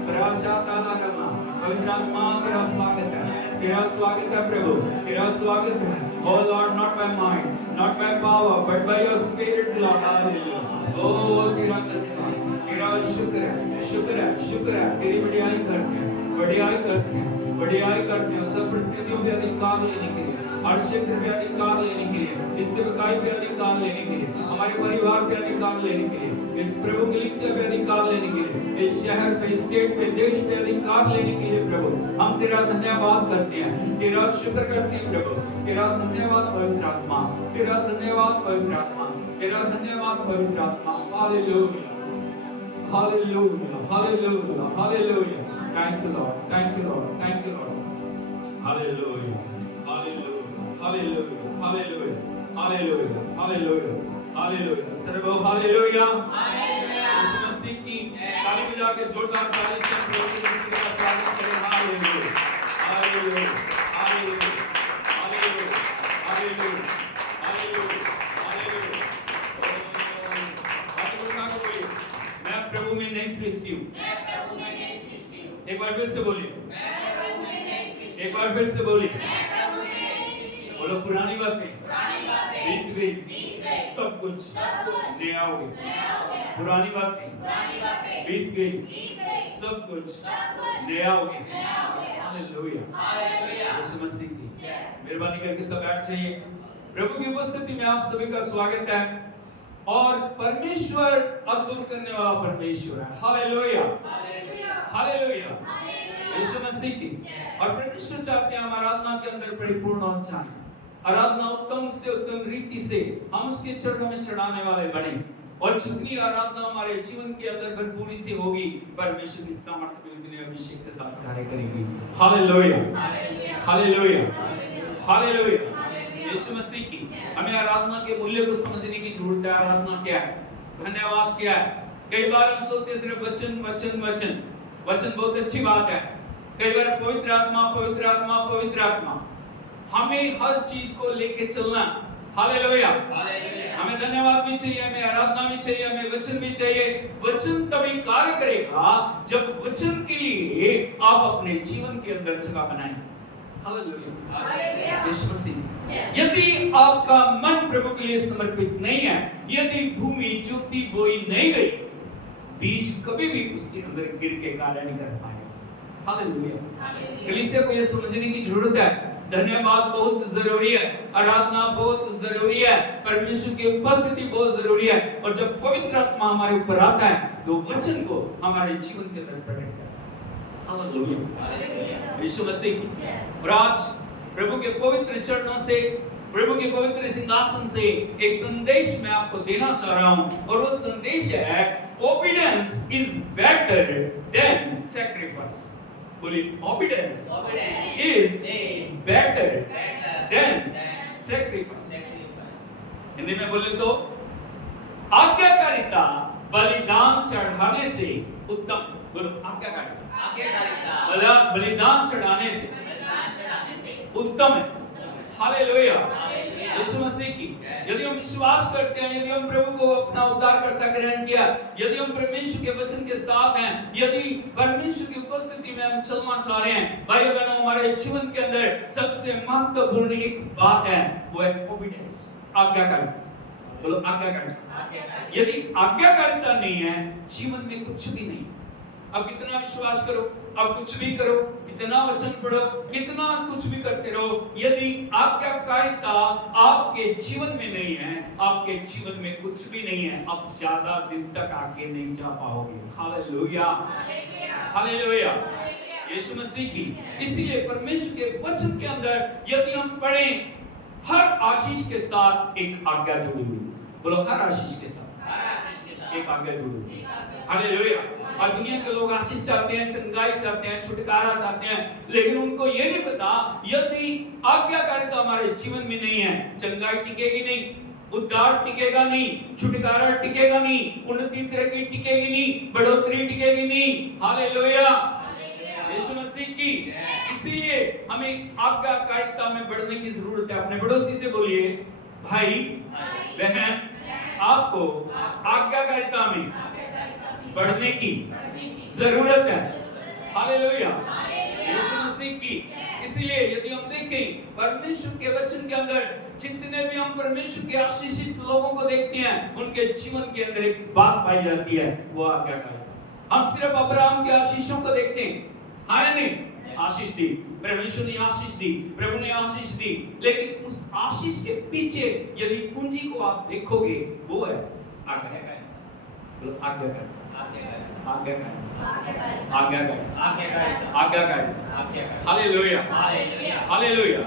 प्राशा ताला रमा। पवित्र आत्मा तेरा स्वागत है, तेरा स्वागत है प्रभु, तेरा स्वागत है। Oh Lord, not by might, not by power, but by your Spirit, Lord. Hallelujah. Oh तेरा धन्यवाद, तेरा शुक्र है, शुक्र है, शुक्र है। तेरी बढ़ियाई करते हैं, बढ़ियाई करते हैं, बढ़ियाई करते हैं। सब परिस्थितियों पे अधिकार लेने के लिए, हर क्षेत्र पे अधिकार लेने के लिए, इस सेवकाई पे अधिकार लेने के लिए, हमारे परिवार पे अधिकार लेने के लिए, इस प्रभु कलीसिया पे अधिकार लेने के लिए, इस शहर पे, स्टेट पे, देश पे अधिकार लेने के लिए प्रभु हम तेरा धन्यवाद करते हैं, तेरा शुक्र करते हैं प्रभु। तेरा धन्यवाद पवित्र आत्मा, तेरा धन्यवाद पवित्र आत्मा, तेरा धन्यवाद पवित्र आत्मा। Hallelujah, hallelujah, hallelujah, hallelujah. Thank you Lord, thank you Lord, thank you Lord. Hallelujah, hallelujah, hallelujah, hallelujah, hallelujah, hallelujah, hallelujah. सर्वो हालेलुया, हालेलुया। यीशु मसीह की ताली बजा के जोरदार ताली से प्रभु यीशु का स्वागत करें। Hallelujah, hallelujah, hallelujah, hallelujah, hallelujah, hallelujah, hallelujah. Hallelujah को बोलिए, मैं प्रभु में नई सृष्टि हूँ। मैं प्रभु में नई सृष्टि हूँ। एक बार फिर से बोलिए, मैं प्रभु में नई सृष्टि हूँ। एक बार फिर से बोलिए, मैं प्रभु में नई सृष्टि हूँ। बोलो, पुरानी बातें बीत गई, सब कुछ नया हो गया। पुरानी बातें बीत गई, सब कुछ नया हो गया। हालेलुया, यीशु मसीह की मेहरबानी करके सब बैठ जाइए। प्रभु की उपस्थिति में आप सभी का स्वागत है और परमेश्वर अद्भुत करने वाला परमेश्वर है। हालेलुया, हालेलुया, यीशु मसीह की। और परमेश्वर चाहते हैं हम आराधना के अंदर परिपूर्ण हो जाएं, आराधना उत्तम से उत्तम रीति से हम उसके चरणों में चढ़ाने वाले बने। और जितनी आराधना हमारे जीवन के अंदर भरपूरी से होगी, परमेश्वर की सामर्थ्य में उतने अभिषेक के साथ कार्य करेगी। Hallelujah, hallelujah, hallelujah, Yeshu Masih की। हमें आराधना के मूल्य को समझने की जरूरत है। आराधना क्या है, धन्यवाद क्या है। कई बार हम सोचते सिर्फ वचन वचन वचन, वचन बहुत अच्छी बात है। कई बार पवित्र आत्मा, पवित्र आत्मा, पवित्र आत्मा, हमें हर चीज को लेके चलना। हालेलुया, हमें धन्यवाद भी चाहिए, हमें आराधना भी चाहिए, हमें वचन भी चाहिए। वचन तभी कार्य करेगा जब वचन के लिए आप अपने जीवन के अंदर जगह बनाएं। हालेलुया, यीशु मसीह। यदि आपका मन प्रभु के लिए समर्पित नहीं है, यदि भूमि ज्योति बोई नहीं गई, बीज कभी भी उसके अंदर गिर के कार्य नहीं कर पाएगा। हालेलुया, कलीसिया को यह समझने की जरूरत है। धन्यवाद बहुत जरूरी है, आराधना बहुत जरूरी है, परमेश्वर की उपस्थिति बहुत जरूरी है। और जब पवित्र आत्मा हमारे ऊपर आता है तो वचन को हमारे जीवन के अंदर प्रकट करता है। हालेलुया, यीशु मसीह की। और आज प्रभु के पवित्र चरणों से, प्रभु के पवित्र सिंहासन से एक संदेश मैं आपको देना चाह रहा हूं। और वो संदेश है, obedience is better than sacrifice. बोलिए, obedience is better than sacrifice। Hindi में बोले तो आज्ञाकारिता बलिदान चढ़ाने से उत्तम। बोलो, आज्ञाकारिता बलिदान चढ़ाने से उत्तम है। Hallelujah, hallelujah. यीशु मसीह की। यदि हम विश्वास करते हैं, यदि हम प्रभु को अपना उद्धारकर्ता ग्रहण किया, यदि हम परमेश्वर के वचन के साथ हैं, यदि परमेश्वर की उपस्थिति में हम चलना चाह रहे हैं, भाई बहनों, हमारे जीवन के अंदर सबसे महत्वपूर्ण एक बात है, वो है ओबीडियंस, आज्ञाकारिता। बोलो आज्ञाकारिता। यदि आज्ञाकारिता नहीं है, जीवन में कुछ भी नहीं। अब कितना विश्वास करो, अब कुछ भी करो, कितना वचन पढ़ो, कितना कुछ भी करते रहो, यदि आज्ञाकारिता आपके जीवन में नहीं है, आपके जीवन में कुछ भी नहीं है, आप ज्यादा दिन तक आगे नहीं जा पाओगे। हालेलुया, हालेलुया, यीशु मसीह की। इसीलिए परमेश्वर के वचन के अंदर यदि हम पढ़ें, हर आशीष के साथ एक आज्ञा जुड़ी हुई। बोलो हर आशीष के साथ एक आज्ञा जुड़ी हुई। हालेलुया। और दुनिया के लोग आशीष चाहते हैं, चंगाई चाहते हैं, छुटकारा चाहते हैं, लेकिन उनको ये नहीं पता, यदि आज्ञाकारिता हमारे जीवन में नहीं है, चंगाई टिकेगी नहीं, उद्धार टिकेगा नहीं, छुटकारा टिकेगा नहीं, उन्नति तरक्की टिकेगी नहीं, बढ़ोतरी टिकेगी नहीं। हालेलुया, यीशु मसीह की। इसीलिए हमें आज्ञाकारिता में बढ़ने की जरूरत है। अपने पड़ोसी से बोलिए, भाई बहन, आपको आज्ञाकारिता में बढ़ने की जरूरत है। हालेलुया, यीशु मसीह की। इसीलिए यदि हम देखें परमेश्वर के वचन के अंदर, जितने भी हम परमेश्वर के आशीषित लोगों को देखते हैं, उनके जीवन के अंदर एक बात पाई जाती है, वो आज्ञाकारिता। हम सिर्फ अब्राहम के आशीषों को देखते हैं, हाँ या नहीं? आशीष दी, परमेश्वर ने आशीष दी, प्रभु ने आशीष दी, लेकिन उस आशीष के पीछे यदि कुंजी को आप देखोगे, वो है आज्ञाकारिता। बोलो आज्ञाकारिता, आज्ञाकारिता, आज्ञाकारिता, आज्ञाकारिता। Hallelujah, hallelujah.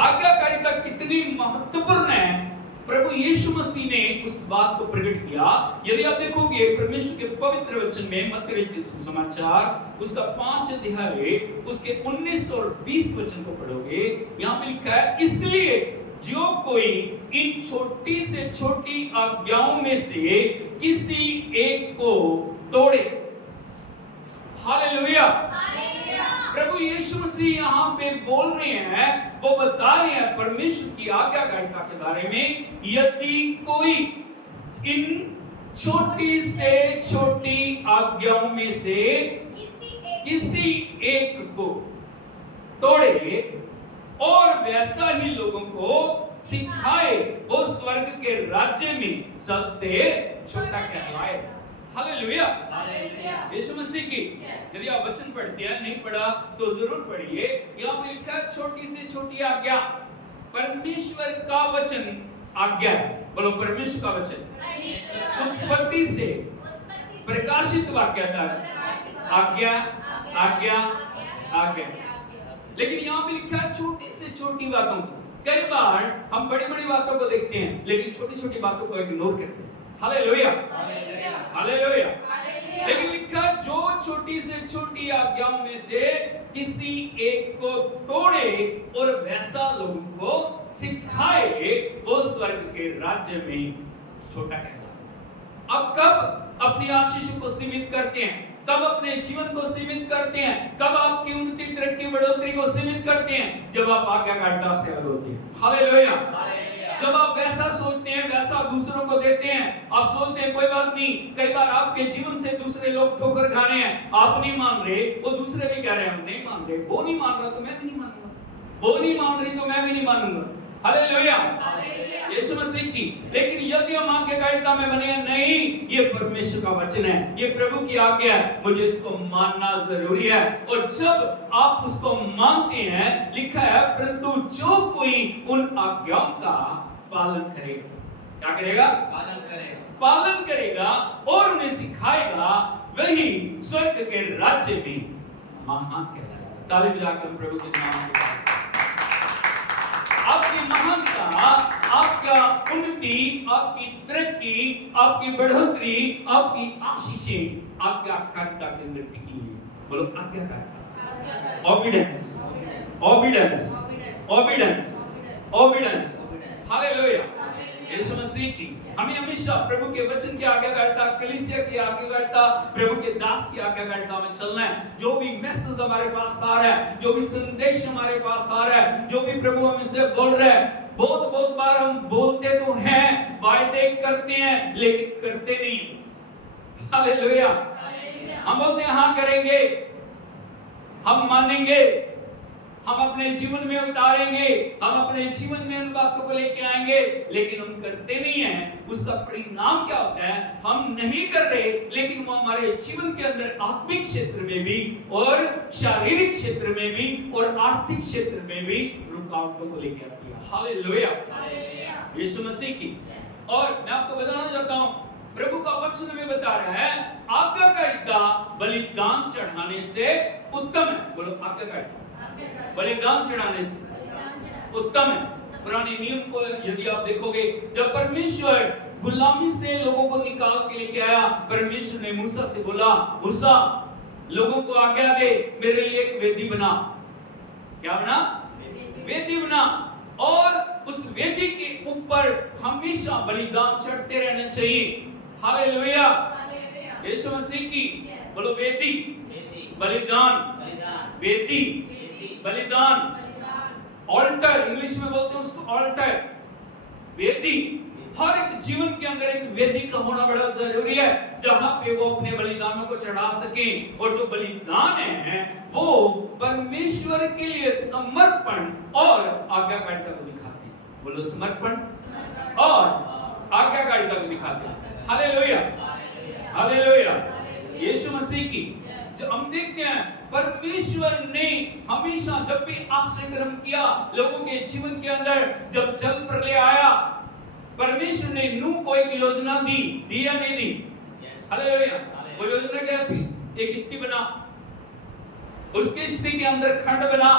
आज्ञाकारिता कितनी महत्वपूर्ण है, प्रभु यीशु मसीह ने उस बात को प्रकट किया। यदि आप देखोगे परमेश्वर के पवित्र वचन में, मत्ती रचित सुसमाचार उसका 5 अध्याय उसके 19 और 20 वचन को पढ़ोगे, यहाँ पे लिखा है, इसलिए जो कोई इन छोटी से छोटी आज्ञाओं में से किसी एक को तोड़े। हालेलुया, प्रभु यीशु मसीह यहाँ पे बोल रहे हैं, वो बता रहे हैं परमेश्वर की आज्ञाकारिता के बारे में, यदि कोई इन छोटी से छोटी आज्ञाओं में से किसी एक को तोड़े और वैसा ही लोगों को सिखाए, वो स्वर्ग के राज्य में सबसे छोटा कहलाएगा। हालेलुया, यीशु मसीह की। यदि आप वचन पढ़ते हैं, नहीं पढ़ा तो जरूर पढ़िए। यहाँ पे लिखा है छोटी से छोटी आज्ञा, परमेश्वर का वचन आज्ञा। बोलो परमेश्वर का वचन। उत्पत्ति से प्रकाशित वाक्य तक आज्ञा, आज्ञा, आज्ञा। लेकिन यहाँ पे लिखा है छोटी से छोटी बातों को। कई बार हम बड़ी बड़ी बातों को देखते हैं, लेकिन छोटी छोटी बातों को इग्नोर करते हैं। Hallelujah, hallelujah. लेकिन लिखा, जो छोटी से छोटी आज्ञाओं में से किसी एक को तोड़े और वैसा लोगों को सिखाए, वो स्वर्ग के राज्य में छोटा कहलाएगा। अब कब अपनी आशीष को सीमित करते हैं, कब अपने जीवन को सीमित करते हैं, कब आपकी उन्नति तरक्की बढ़ोतरी को सीमित करते हैं, जब आप आज्ञाकारिता से अलग होते हैं। हालेलुया, जब आप वैसा सोचते हैं, वैसा दूसरों को देते हैं, आप सोचते हैं कोई बात नहीं, कई बार आपके जीवन से दूसरे लोग ठोकर खा रहे हैं, आप नहीं मान रहे, वो दूसरे भी कह रहे हैं हम नहीं मान रहे, वो नहीं मान रहा तो मैं भी नहीं मानूंगा, वो नहीं मान रही तो मैं भी नहीं मानूंगा। हालेलुया, यीशु मसीह की। लेकिन यदि हम आज्ञाकारिता में बने हैं, नहीं, ये परमेश्वर का वचन है, ये प्रभु की आज्ञा है, मुझे इसको मानना जरूरी है। और जब आप उसको मानते हैं, लिखा है, परंतु जो कोई उन आज्ञाओं का पालन करेगा, क्या करेगा? पालन करेगा और उन्हें सिखाएगा, वही स्वर्ग के राज्य में महान कहलाएगा। ताली बजाकर हम प्रभु के नाम से आपकी महानता, आपका उन्नति, आपकी तरक्की, आपकी बढ़ोतरी, आपकी आशीषें आज्ञाकारिता के अंदर टिकी है। बोलो आज्ञाकारिता, obedience, obedience, obedience, obedience. Hallelujah, Yeshu Masih की। हमें हमेशा प्रभु के वचन की आज्ञाकारिता, कलीसिया की आज्ञाकारिता, प्रभु के दास की आज्ञाकारिता में चलना है। जो भी मैसेज हमारे पास आ रहा है, जो भी संदेश हमारे पास आ रहा है, जो भी प्रभु हमसे बोल रहा है, बहुत बार हम बोलते तो हैं, वायदे करते हैं, लेकिन करते नहीं। हालेलुया। हम बोलते हैं हाँ करेंगे, हम मानेंगे, हम अपने जीवन में उतारेंगे, हम अपने जीवन में उन बातों को लेके आएंगे, लेकिन हम करते नहीं हैं। उसका परिणाम क्या होता है? हम नहीं कर रहे, लेकिन वो हमारे जीवन के अंदर आत्मिक क्षेत्र में भी और शारीरिक क्षेत्र में भी और आर्थिक क्षेत्र में भी रुकावटों को लेके आती है। हालेलुया, यीशु मसीह की। और मैं आपको बताना चाहता हूं, प्रभु का वचन में बता रहा है आज्ञाकारिता बलिदान चढ़ाने से उत्तम है। बोलो आज्ञाकारिता बलिदान चढ़ाने से उत्तम है। पुराने नियम को यदि आप देखोगे, जब परमेश्वर गुलामी से लोगों को निकाल के लेके आया, परमेश्वर ने मूसा से बोला, मूसा लोगों को आज्ञा दे मेरे लिए एक वेदी बना। क्या बना? वेदी बना। और उस वेदी के ऊपर हमेशा बलिदान चढ़ते रहना चाहिए। हालेलुया, यीशु मसीह की। बोलो वेदी, बलिदान, वेदी, बलिदान, ऑल्टर, इंग्लिश में बोलते हैं उसको ऑल्टर, वेदी। हर एक जीवन के अंदर एक वेदी का होना बड़ा जरूरी है, जहां पे वो अपने बलिदानों को चढ़ा सके। और जो बलिदान है वो परमेश्वर के लिए समर्पण और आज्ञाकारिता को दिखाते हैं। बोलो समर्पण और आज्ञाकारिता को दिखाते हैं। हालेलुया, हालेलुया, यीशु मसीह की। हम देखते हैं परमेश्वर ने हमेशा जब भी आश्रय कर्म किया लोगों के जीवन के अंदर, जब जल प्रलय आया, परमेश्वर ने नूह को एक योजना दी या नहीं दी? हालेलुया। वो योजना क्या थी? एक किश्ती बना, उस किश्ती के अंदर खंड बना,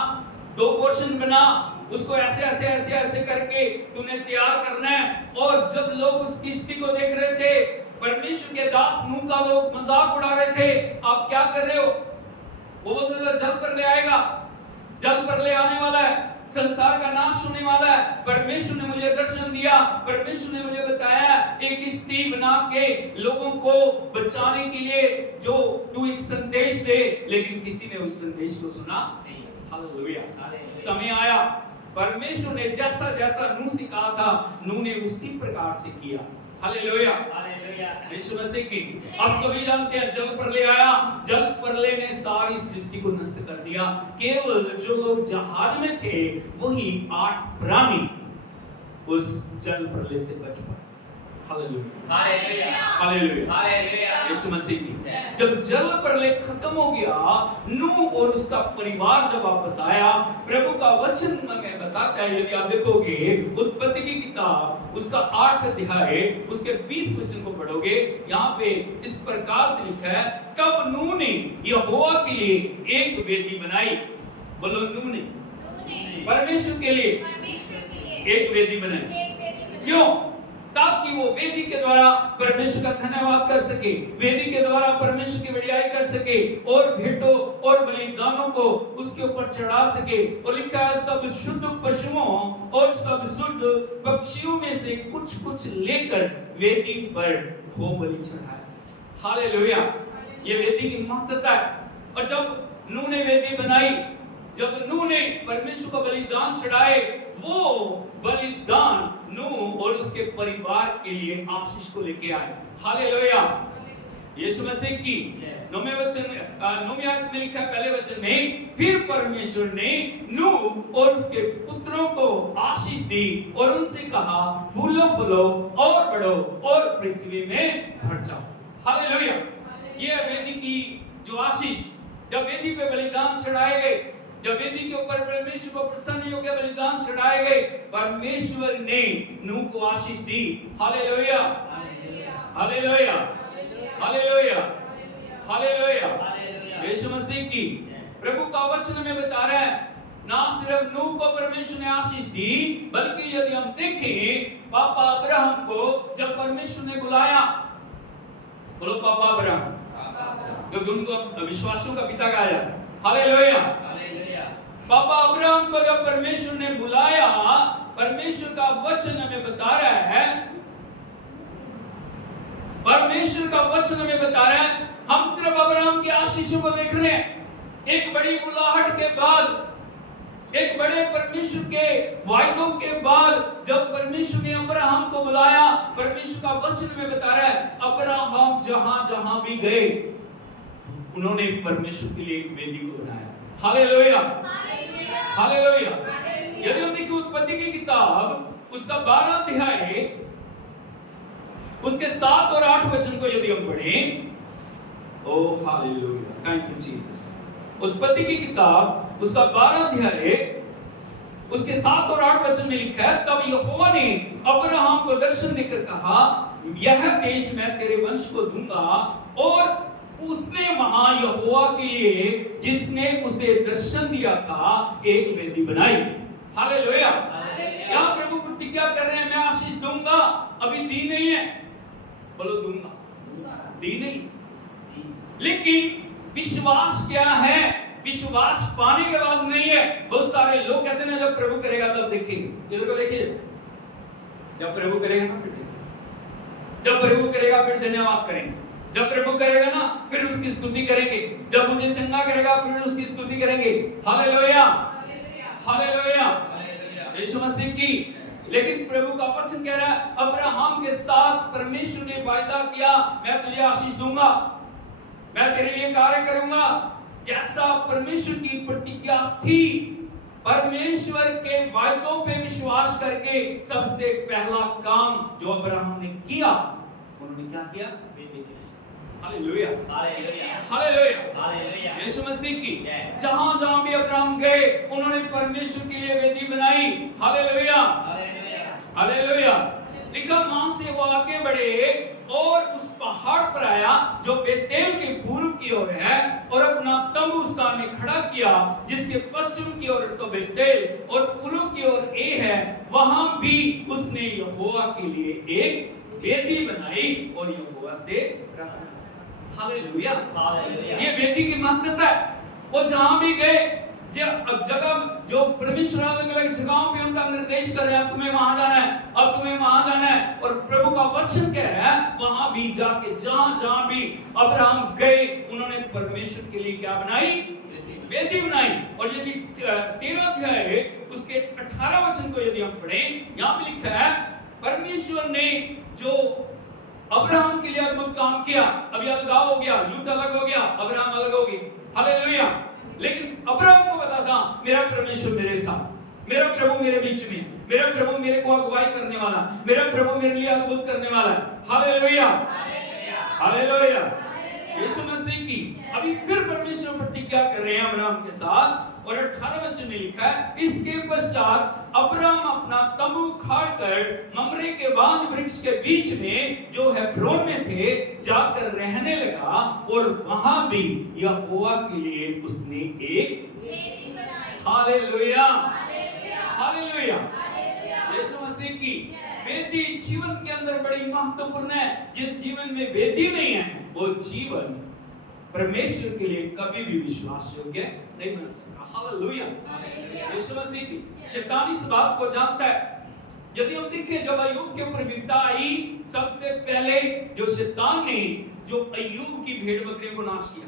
2 पोर्शन बना, उसको ऐसे करके तूने तैयार करना है। और जब लोग उस किश्ती को देख रहे थे, परमेश्वर के दास नूह का लोग मजाक उड़ा रहे थे, आप क्या कर रहे हो? वो बोलते थे जल प्रलय आएगा, जल प्रलय आने वाला है, संसार का नाश होने वाला है। परमेश्वर ने मुझे दर्शन दिया, परमेश्वर ने मुझे बताया एक किश्ती बना के लोगों को बचाने के लिए, जो तू एक संदेश दे। लेकिन किसी ने उस संदेश को सुना नहीं। हालेलुया। समय आया, परमेश्वर ने जैसा नूह से कहा था, नूह ने उसी प्रकार से किया। हालेलुया, यीशु मसीह की। आप सभी जानते हैं जल प्रलय आया, जल प्रलय ने सारी सृष्टि को नष्ट कर दिया। केवल जो लोग जहाज में थे वही 8 प्राणी उस जल प्रलय से बच पाए। Hallelujah, hallelujah, hallelujah, Yeshu Masih की। जब जल प्रलय खत्म हो गया, नूह और उसका परिवार जब वापस आया, प्रभु का वचन हमें बताता है, यदि आप देखोगे उत्पत्ति की किताब उसका 8 अध्याय उसके 20 वचन को पढ़ोगे, यहाँ पे इस प्रकार से लिखा है, तब नूह ने यहोवा के लिए एक वेदी बनाई। बोलो नूह ने परमेश्वर के लिए एक वेदी बनाई। क्यों? ताकि वो वेदी के द्वारा परमेश्वर का धन्यवाद कर सके, वेदी के द्वारा परमेश्वर की बड़ाई कर सके, और भेंटों और बलिदानों को उसके ऊपर चढ़ा सके। और लिखा है सब शुद्ध पशुओं और सब शुद्ध पक्षियों में से कुछ लेकर वेदी पर हो बलि चढ़ाए। हालेलुया, ये वेदी की महत्ता है। और जब नूह ने वेदी बनाई, जब नूह ने परमेश्वर को बलिदान चढ़ाए, वो बलिदान नूह और उसके परिवार के लिए आशीष को लेके आए। हालेलुया, यीशु मसीह की। 9वें वचन में 9वें आयत में लिखा है, पहले वचन में, फिर परमेश्वर ने नूह और उसके पुत्रों को आशीष दी और उनसे कहा, फूलो फूलो और बढ़ो और पृथ्वी में भर जाओ। हालेलुया, ये वेदी की जो आशीष, जब वेदी पे बलिदान चढ़ाए गए, जब वेदी के ऊपर परमेश्वर को प्रसन्न होकर बलिदान चढ़ाए गए, परमेश्वर ने नूह को आशीष दी। Hallelujah, hallelujah, hallelujah, hallelujah, Yeshu Masih की। प्रभु का वचन में बता रहा है, ना सिर्फ नूह को परमेश्वर ने आशीष दी, बल्कि यदि हम देखें पापा अब्राहम को जब परमेश्वर ने बुलाया, बोलो पापा अब्राहम, क्योंकि उनको विश्वासियों का पिता कहा जाता है। हालेलुया, पापा अब्राहम को जब परमेश्वर ने बुलाया परमेश्वर का वचन हमें बता रहा है, परमेश्वर का वचन हमें बता रहा है, हम सिर्फ अब्राहम की आशीषों को देख रहे हैं। एक बड़ी बुलाहट के बाद, एक बड़े परमेश्वर के वायदों के बाद, जब परमेश्वर ने अब्राहम को बुलाया, परमेश्वर का वचन हमें बता रहा है, अब्राहम जहां जहां भी गए, उन्होंने परमेश्वर के लिए एक वेदी को बनाया। Hallelujah, hallelujah. यदि हम देखें उत्पत्ति की किताब, उसका 12 अध्याय, उसके 7 और 8 वचन को यदि हम पढ़ें, oh hallelujah, thank you Jesus. उत्पत्ति की किताब, उसका 12 अध्याय, उसके 7 और 8 वचन में लिखा है, तब यहोवा ने अब्राहम को दर्शन देकर कहा, यह देश मैं तेरे वंश को दूंगा। और उसने वहां यहोवा के लिए, जिसने उसे दर्शन दिया था, एक वेदी बनाई। हालेलुया। यहाँ प्रभु प्रतिज्ञा कर रहे हैं, मैं आशीष दूंगा। अभी दी नहीं है, बोलो दूंगा, दी नहीं, लेकिन विश्वास क्या है? विश्वास पाने के बाद नहीं है। बहुत सारे लोग कहते हैं ना, जब प्रभु करेगा तब देखेंगे। इधर को देखिए, जब प्रभु करेगा ना फिर देखेंगे, जब प्रभु करेगा फिर धन्यवाद करेंगे, जब प्रभु करेगा ना फिर उसकी स्तुति करेंगे, जब मुझे चंगा करेगा फिर उसकी स्तुति करेंगे। हालेलुया, हालेलुया, यीशु मसीह की। लेकिन प्रभु का वचन कह रहा है, अब्राहम के साथ परमेश्वर ने वायदा किया, मैं तुझे आशीष दूंगा, मैं तेरे लिए कार्य करूंगा। जैसा परमेश्वर की प्रतिज्ञा थी, परमेश्वर के वायदों पे विश्वास करके सबसे पहला काम जो अब्राहम ने किया, उन्होंने क्या किया? Hallelujah, hallelujah, hallelujah, Yeshu Masih की। जहां जहां भी अब्राहम गए, उन्होंने परमेश्वर के लिए वेदी बनाई। Hallelujah, hallelujah. लिखा, वहां से वो आगे बढ़े और उस पहाड़ पर आया जो बेतेल के पूर्व की ओर है, और अपना तंबू उस स्थान में खड़ा किया, जिसके पश्चिम की ओर तो बेतेल और पूर्व की ओर ए है। वहां भी उसने यहोवा के लिए एक वेदी बनाई और यहोवा से प्रार्थना। Hallelujah, hallelujah. ये वेदी की महत्ता है। वो जहां भी गए, जगह जो परमेश्वर अलग अलग जगहों पे उनका निर्देश कर रहे हैं, अब तुम्हें वहां जाना है, अब तुम्हें वहां जाना है, और प्रभु का वचन कह रहा है, वहां भी जाके जहां जहां भी अब्राहम गए, उन्होंने परमेश्वर के लिए क्या बनाई? वेदी बनाई। और यदि 13 अध्याय उसके 18 वचन को यदि हम पढ़ें, यहां पे लिखा है, परमेश्वर ने जो अब्राहम के लिए अद्भुत काम किया, अभी अलगाव हो गया, लूत अलग हो गया, अब्राहम अलग हो गए। हालेलुया। लेकिन अब्राहम को पता था, मेरा परमेश्वर मेरे साथ, मेरा प्रभु मेरे बीच में, मेरा प्रभु मेरे को अगुवाई करने वाला, मेरा प्रभु मेरे लिए अद्भुत करने वाला है। हालेलुया, हालेलुया, यीशु मसीह की। अभी फिर परमेश्वर प्रतिज्ञा कर रहे हैं अब्राहम के साथ, और 18 वचन में लिखा है, इसके पश्चात अब्राहम अपना तंबू खाड़कर ममरे के बांज वृक्ष के बीच में जो हेब्रोन में थे जाकर रहने लगा, और वहां भी यहोवा के लिए उसने एक वेदी बनाई। हालेलुया, हालेलुया, यीशु मसीह की। वेदी जीवन के अंदर बड़ी महत्वपूर्ण है। जिस जीवन में वेदी नहीं है, वो जीवन परमेश्वर के लिए कभी भी विश्वास योग्य नहीं बन सकता। हालेलुया, यीशु मसीह की। शैतान इस बात को जानता है। यदि हम देखें, जब अय्यूब के ऊपर विपदा आई, सबसे पहले जो शैतान ने जो अय्यूब की भेड़ बकरियों को नाश किया,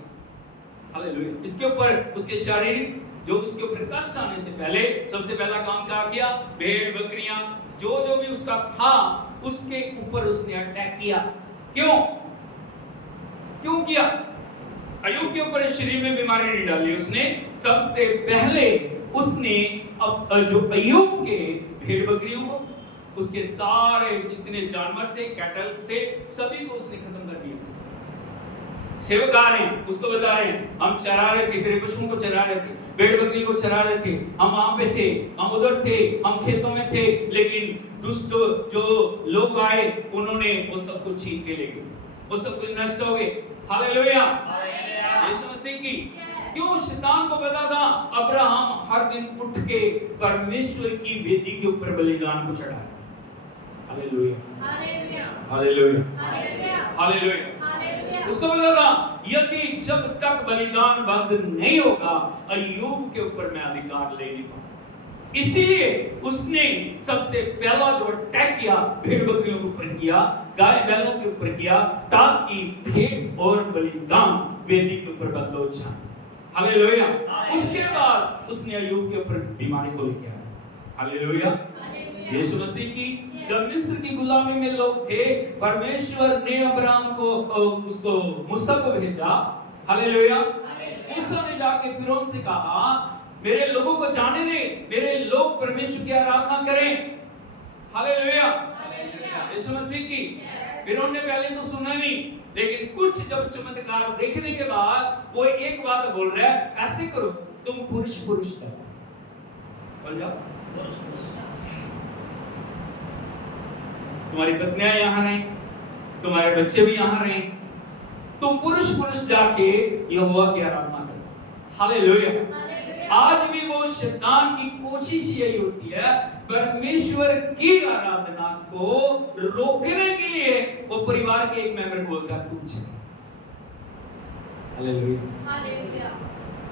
हालेलुया, इसके ऊपर उसके शारीरिक जो उसके ऊपर कष्ट आने से पहले सबसे पहला काम क्या किया? भेड़ बकरियां जो जो भी उसका था, उसके ऊपर उसने अटैक किया। क्यों क्यों किया? अय्यूब के ऊपर शरीर में बीमारी नहीं डाली उसने। सबसे पहले उसने जो अय्यूब के भेड़ बकरियों को, उसके सारे जितने जानवर थे, कैटल्स थे, सभी को उसने खत्म कर दिया। सेवक आ रहे हैं, उसको बता रहे हैं, हम चरा रहे थे, तेरे पशुओं को चरा रहे थे, भेड़ बकरी को चरा रहे थे, हम वहां पे थे, हम उधर थे, हम खेतों में थे, लेकिन दुष्ट जो लोग आए, उन्होंने वो सब कुछ छीन के ले गए, वो सब कुछ नष्ट हो गए। हालेलुया, यीशु मसीह की। क्यों? शैतान को पता था अब्राहम हर दिन उठ के परमेश्वर की वेदी के ऊपर बलिदान को चढ़ाए। Hallelujah, hallelujah, hallelujah, hallelujah. उसको पता था यदि जब तक बलिदान बंद नहीं होगा, अय्यूब के ऊपर मैं अधिकार ले नहीं पाऊंगा। इसीलिए उसने सबसे पहला जो अटैक किया भेड़ बकरियों के ऊपर किया, गाय बैलों के ऊपर किया, ताकि भेंट और बलिदान वेदी के ऊपर बंद हो जाए। हालेलुया। उसके बाद उसने अय्यूब के ऊपर बीमारी को लेके आया। हालेलुया। यीशु मसीह की जब मिस्र की गुलामी में लोग थे, परमेश्वर ने अब्राहम को उसको मूसा को भेजा। हालेलुया। मूसा ने जाके फिरौन से कहा मेरे लोगों को जाने दे, मेरे लोग परमेश्वर की आराधना करें। हालेलुया। यीशु मसीह की। फिरौन ने पहले तो सुना नहीं, लेकिन कुछ जब चमत्कार देखने के बाद वो एक बात बोल रहा है, ऐसे करो तुम पुरुष जाओ। बोल जाओ तुम्हारी पत्नियां यहाँ रहें, तुम्हारे बच्चे भी यहाँ रहें, तुम पुरुष जाके यहोवा की आराधना करो। हालेलुया। आज भी वो शैतान की कोशिश यही होती है, परमेश्वर की आराधना को रोकने के लिए वो परिवार के एक मेंबर को बोलता है तू चल। हालेलुया।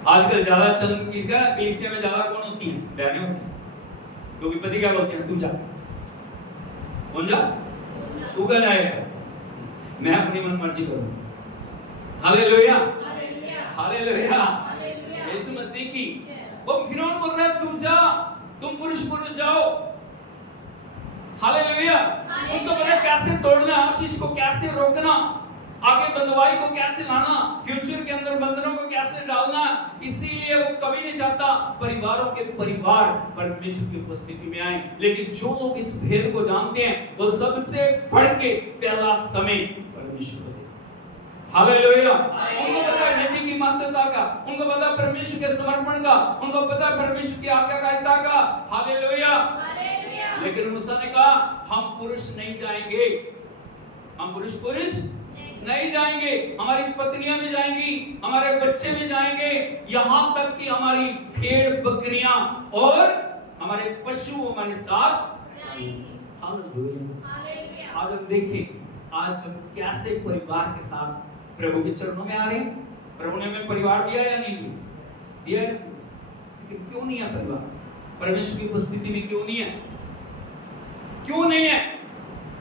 आजकल ज्यादा चलन किसका कलीसिया में ज्यादा कौन होती है? बहनें होती हैं, क्योंकि पति क्या बोलते हैं तू जा, कौन जा, तू क्या जाएगा, मैं अपनी मन मर्जी करूं। हालेलुया। हालेलुया। यीशु मसीह की। वो फिरौन बोल रहा है तू जा, तुम पुरुष जाओ। हालेलुया। उसको पता कैसे तोड़ना, आशीष को कैसे रोकना, आगे बंधुआई को कैसे लाना, फ्यूचर के अंदर बंधनों को कैसे डालना। इसीलिए वो कभी नहीं चाहता परिवारों के परिवार परमेश्वर की उपस्थिति में आए। लेकिन जो लोग इस भेद को जानते हैं वो सबसे बढ़ के पहला समय परमेश्वर को देते। हालेलुया। उनको पता है नबी की महत्वता का, उनको पता है परमेश्वर के समर्पण का, उनको पता है परमेश्वर की आज्ञाकारिता का। हालेलुया। लेकिन मूसा ने कहा हम पुरुष नहीं जाएंगे, हम पुरुष नहीं जाएंगे, हमारी पत्नियां भी जाएंगी, हमारे बच्चे भी जाएंगे, यहां तक कि हमारी भेड़ बकरियां और हमारे पशु हमारे साथ जाएंगे। हालेलुया। आज हम देखें आज हम कैसे परिवार के साथ प्रभु के चरणों में आ रहे हैं। प्रभु ने हमें परिवार दिया या नहीं दिया? लेकिन क्यों नहीं है परिवार? परमेश्वर की उपस्थिति में क्यों नहीं है? क्यों नहीं है?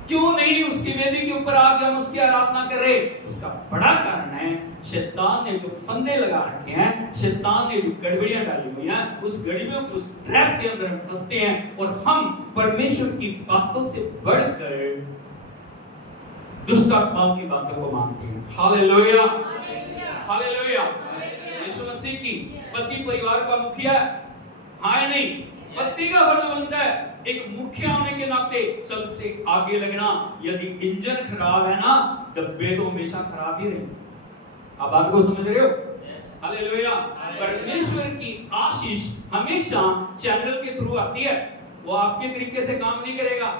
क्यों नहीं उसकी वेदी के ऊपर आके हम उसकी आराधना कर रहे? उसका बड़ा कारण है शैतान ने जो फंदे लगा रखे हैं, शैतान ने जो गड़बड़ियां डाली हुई हैं, उस गड़बड़ियों उस ट्रैप के अंदर हम फंसते हैं और हम परमेश्वर की बातों से बढ़कर दुष्ट आत्माओं की बातों को मानते हैं। हालेलुया। हालेलुया। यीशु मसीह की। पति परिवार का मुखिया है नहीं, पति का फर्ज बनता है एक मुखिया होने के नाते सबसे आगे लगना। यदि इंजन खराब है ना, डब्बे तो हमेशा खराब ही रहे। आप बात को समझ रहे हो? हालेलुया। परमेश्वर की आशीष हमेशा चैनल के थ्रू आती है, वो आपके तरीके से काम नहीं करेगा।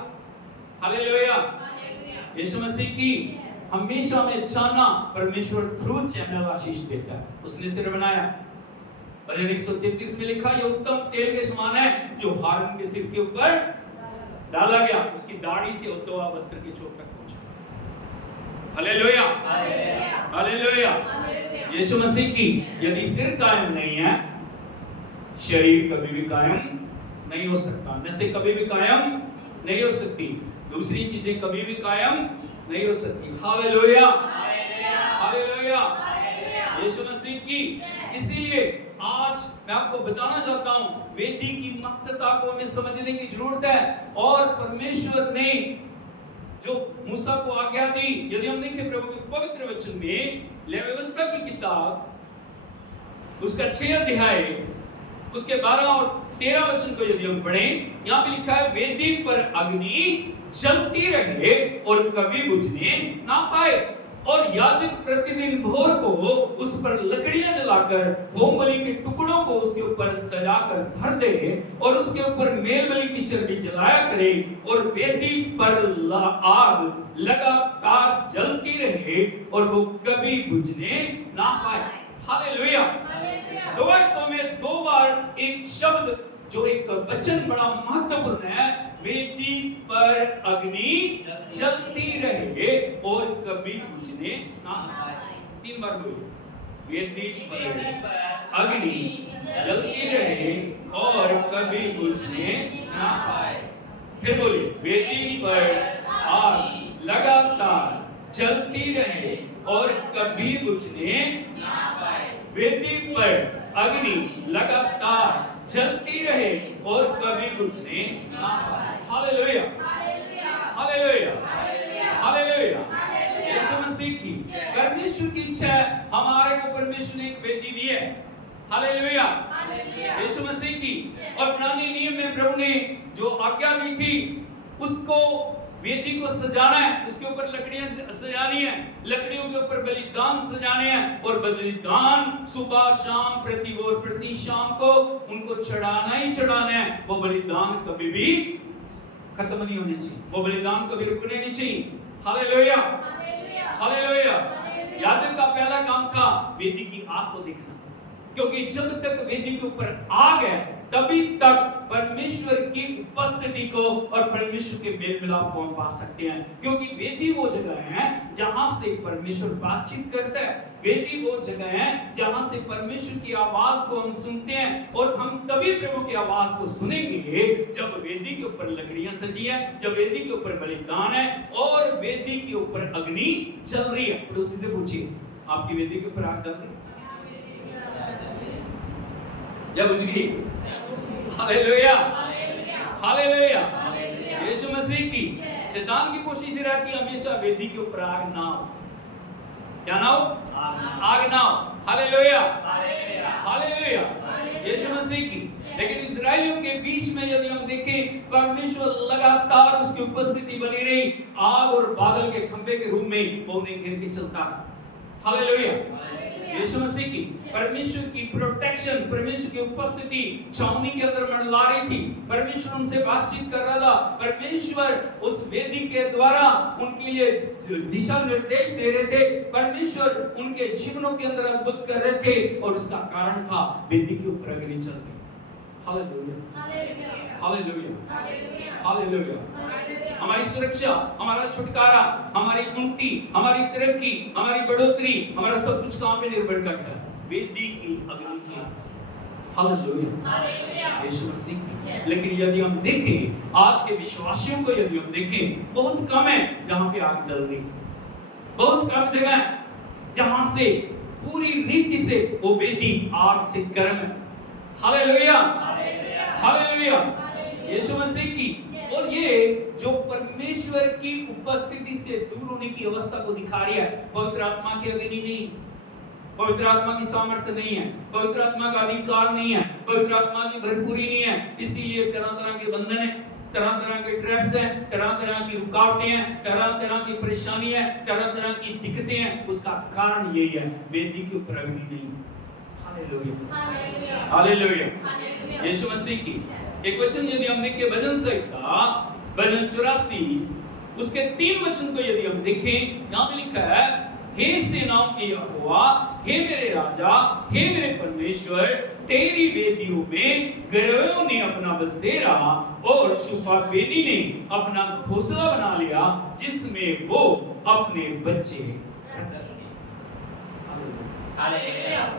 हालेलुया। यीशु मसीह की। हमेशा में जानना परमेश्वर थ्रू चैनल आशीष देता है। उसने सिर बनाया, भजन 133 में लिखा ये उत्तम तेल के समान है जो हारून के सिर के ऊपर डाला गया, उसकी दाढ़ी से उतवा वस्त्र की चोट तक पहुंचा। हालेलुया। हालेलुया। यीशु मसीह की। यदि सिर कायम नहीं है, शरीर कभी भी कायम नहीं हो सकता, नसें कभी भी कायम नहीं हो सकती, दूसरी चीजें कभी भी कायम नहीं हो सकती। हालेलुया। हालेलुया। यीशु मसीह की। इसीलिए आज मैं आपको बताना चाहता हूं वेदी की महत्ता को हमें समझने की जरूरत है। और परमेश्वर ने जो मूसा को आज्ञा दी, यदि हम देखें प्रभु के पवित्र वचन में लेवी व्यवस्था की किताब उसका 6 अध्याय उसके 12 और 13 वचन को यदि हम पढ़ें, यहाँ पे लिखा है वेदी पर अग्नि जलती रहे और कभी बुझने ना पाए, और याजक प्रतिदिन भोर को उस पर लकड़ियां जलाकर होम बलि के टुकड़ों को उसके ऊपर सजाकर धर दे और उसके ऊपर मेल बलि की चर्बी जलाया करे और वेदी पर आग लगातार जलती रहे और वो कभी बुझने ना पाए। हालेलुया। दो आयतों में 2 बार एक शब्द जो एक वचन बड़ा महत्वपूर्ण है, वेदी पर अग्नि जलती रहे और कभी बुझने ना पाए। 3 बार बोलिए, वेदी पर अग्नि जलती रहे और कभी बुझने ना पाए। फिर बोलिए, वेदी पर आग लगातार जलती रहे और कभी बुझने ना पाए। वेदी पर अग्नि लगातार जलती रहे और कभी बुझने ना पाए। Hallelujah, hallelujah, hallelujah. Yeshu Masih की परमेश्वर की इच्छा है, हमारे को परमेश्वर ने एक वेदी दी है। हालेलुया, यीशु मसीह की। और पुराने नियम में प्रभु ने जो आज्ञा दी थी, उसको वेदी को सजाना है, उसके ऊपर लकड़ियां सजानी है, लकड़ियों के ऊपर बलिदान सजाने हैं और बलिदान सुबह शाम प्रति शाम को उनको चढ़ाना ही चढ़ाना है। वो बलिदान कभी भी खत्म नहीं होने चाहिए, वो बलिदान कभी रुकने नहीं चाहिए। Hallelujah, hallelujah. याजक का पहला काम था वेदी की आग को देखना, क्योंकि जब तक वेदी के ऊपर आग है तभी तक परमेश्वर की उपस्थिति को और परमेश्वर के मेल मिलाप को हम पा सकते हैं। क्योंकि वेदी वो जगह है जहां से परमेश्वर बातचीत करता है, वेदी वो जगह है जहां से परमेश्वर की आवाज को हम सुनते हैं। और हम तभी प्रभु की आवाज को सुनेंगे जब वेदी के ऊपर लकड़ियां सजी है, जब वेदी के ऊपर बलिदान है और वेदी के ऊपर अग्नि चल रही है। पड़ोसी से पूछिए, आपकी वेदी के ऊपर आग चल रही है या बुझ गई? Hallelujah, hallelujah. यीशु मसीह की। शैतान की कोशिश रहती है हमेशा वेदी के ऊपर आग ना हो। क्या ना हो? आग ना हो। Hallelujah, hallelujah. यीशु मसीह की। लेकिन इस्राएलियों के बीच में यदि हम देखें, परमेश्वर लगातार उसकी उपस्थिति बनी रही, आग और बादल के खंभे के रूप में वो उन्हें घेर के चलता है। हालेलुया, यीशु मसीह की। परमेश्वर की प्रोटेक्शन, परमेश्वर की उपस्थिति छावनी के अंदर मंडला रही थी। परमेश्वर उनसे बातचीत कर रहा था। परमेश्वर उस वेदी के द्वारा उनके लिए दिशा निर्देश दे रहे थे। परमेश्वर उनके जीवनों के अंदर अद्भुत कर रहे थे और उसका कारण था वेदी के ऊपर अग्नि चल रही। Hallelujah, hallelujah, hallelujah. हमारी सुरक्षा, हमारा छुटकारा, हमारी उन्नति, हमारी तरक्की, हमारी बढ़ोतरी, हमारा सब कुछ कहां पे निर्भर करता है? वेदी की अग्नि की। हालेलुया, यीशु मसीह की। लेकिन यदि हम देखें, आज के विश्वासियों को यदि हम देखें, बहुत कम है जहां पे आग जल रही, बहुत कम जगह है जहां से पूरी रीति से वो वेदी आग से गर्म है। हालेलुया, हालेलुया, यीशु मसीह की। और ये जो परमेश्वर की उपस्थिति से दूर होने की अवस्था को दिखा रही है, पवित्र आत्मा की अग्नि नहीं, पवित्र आत्मा की सामर्थ्य नहीं है, पवित्र आत्मा का अधिकार नहीं है, पवित्र आत्मा की भरपूरी नहीं है। इसीलिए तरह तरह के बंधन है, तरह तरह के ट्रैप्स हैं, तरह तरह की रुकावटें हैं, तरह तरह की परेशानी है, तरह तरह की दिक्कतें हैं। उसका कारण यही है, वेदी के ऊपर अग्नि नहीं। हालेलुया, हालेलुया, यीशु मसीह की। एक वचन यदि हम देखें भजन संहिता भजन 84 उसके 3 वचन को यदि हम देखें, यहाँ पे लिखा है, हे सेनाओं के यहोवा, हे मेरे राजा, हे मेरे परमेश्वर, तेरी वेदियों में गरों ने अपना बसेरा और शुपा बेदी ने अपना घोंसला बना लिया, जिसमें वो अपने बच्चे।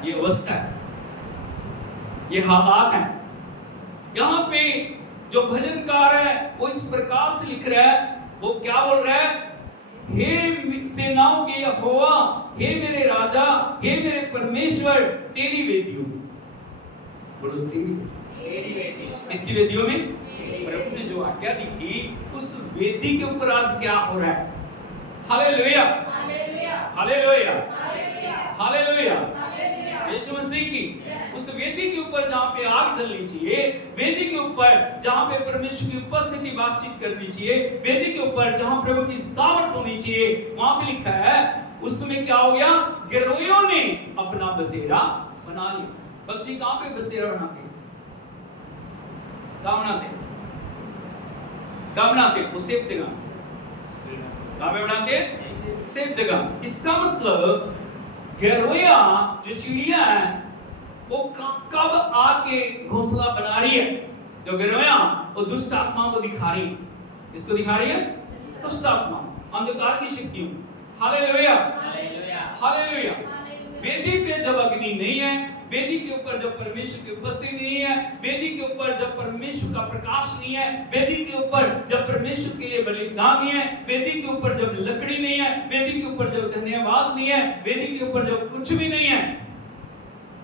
ये अवस्था है, ये हालात है। यहाँ पे जो भजनकार है वो इस प्रकार से लिख रहा है, वो क्या बोल रहा है? हे सेनाओं के यहोवा, हे मेरे राजा, हे मेरे परमेश्वर, तेरी वेदियों में। बोलो तेरी वेदियों। किसकी वेदियों में? प्रभु ने जो आज्ञा दी थी उस वेदी के ऊपर आज क्या हो रहा है? Hallelujah, hallelujah, hallelujah, Yeshu Masih की। उस वेदी के ऊपर जहां पे आग जलनी चाहिए, वेदी के ऊपर जहां पे परमेश्वर की उपस्थिति बातचीत करनी चाहिए, वेदी के ऊपर जहां प्रभु की सामर्थ होनी चाहिए, वहां पे लिखा है उसमें क्या हो गया? गिरोहियों ने अपना बसेरा बना लिया। पक्षी कहां पे बसेरा बनाते? कहां बनाते? कहां बनाते? वो सेफ जगह। कहां पे बनाते? सेफ जगह। इसका मतलब गिरोहिया जो चिड़िया है वो कब आके घोंसला बना रही है? जो गिरोहिया वो दुष्ट आत्मा को दिखा रही है। इसको दिखा रही है दुष्ट आत्मा, अंधकार की शक्तियों। Hallelujah, hallelujah. वेदी पे जब अग्नि नहीं है, वेदी के ऊपर जब परमेश्वर की उपस्थिति नहीं है, वेदी के ऊपर जब परमेश्वर का प्रकाश नहीं है, वेदी के ऊपर जब परमेश्वर के लिए बलिदान नहीं है, वेदी के ऊपर जब लकड़ी नहीं है, वेदी के ऊपर जब धन्यवाद नहीं है, वेदी के ऊपर जब कुछ भी नहीं है,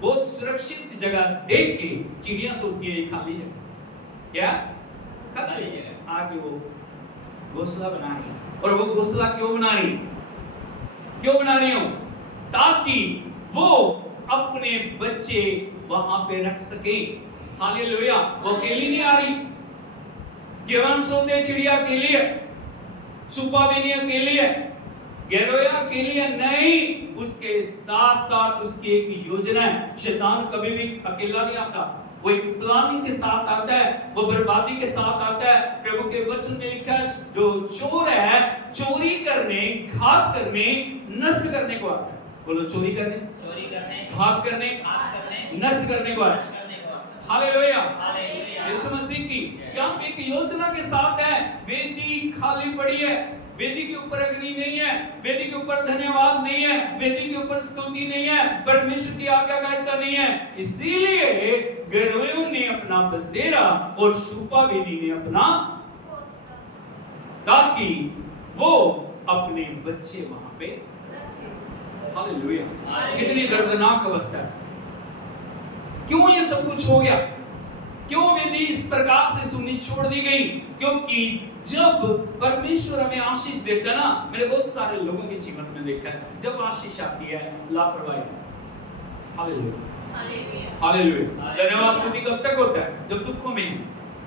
बहुत सुरक्षित जगह देख के चिड़िया सोचती है खाली जगह, क्या खाली है, आगे वो घोंसला बना रही है। और वो घोंसला क्यों बना रही हो? ताकि वो अपने बच्चे वहां पे रख सके। हालेलुया। वो अकेली नहीं आ रही, केवल सोते चिड़िया अकेली है, सुपा भी नहीं अकेली है, गेरोया अकेली है, नहीं, उसके साथ साथ उसकी एक योजना है। शैतान कभी भी अकेला नहीं आता, वो एक प्लानिंग के साथ आता है, वो बर्बादी के साथ आता है। प्रभु के वचन में लिखा है, जो चोर है चोरी करने, घात करने, नष्ट करने को आता है। बोलो चोरी करने, घात करने, नष्ट करने को आता है। हालेलुया। यीशु मसीह की क्या एक योजना के साथ है। वेदी खाली पड़ी है, वेदी के ऊपर अग्नि नहीं है, वेदी के ऊपर धन्यवाद नहीं है, वेदी के ऊपर स्तुति नहीं है, परमेश्वर की आज्ञाकारिता नहीं है। इसीलिए गरोयों ने अपना बसेरा और शूपाबेनी ने अपना, ताकि वो अपने बच्चे वहां पे। हालेलुया। कितनी दर्दनाक अवस्था है। क्यों ये सब कुछ हो गया? क्यों वेदी इस प्रकार से सुननी छोड़ दी गई? क्योंकि जब परमेश्वर हमें आशीष देता है ना, मैंने बहुत सारे लोगों के जीवन में देखा है, जब आशीष आती है लापरवाही। हालेलुया। हालेलुया। धन्यवाद स्तुति कब तक होता है? जब दुखों में,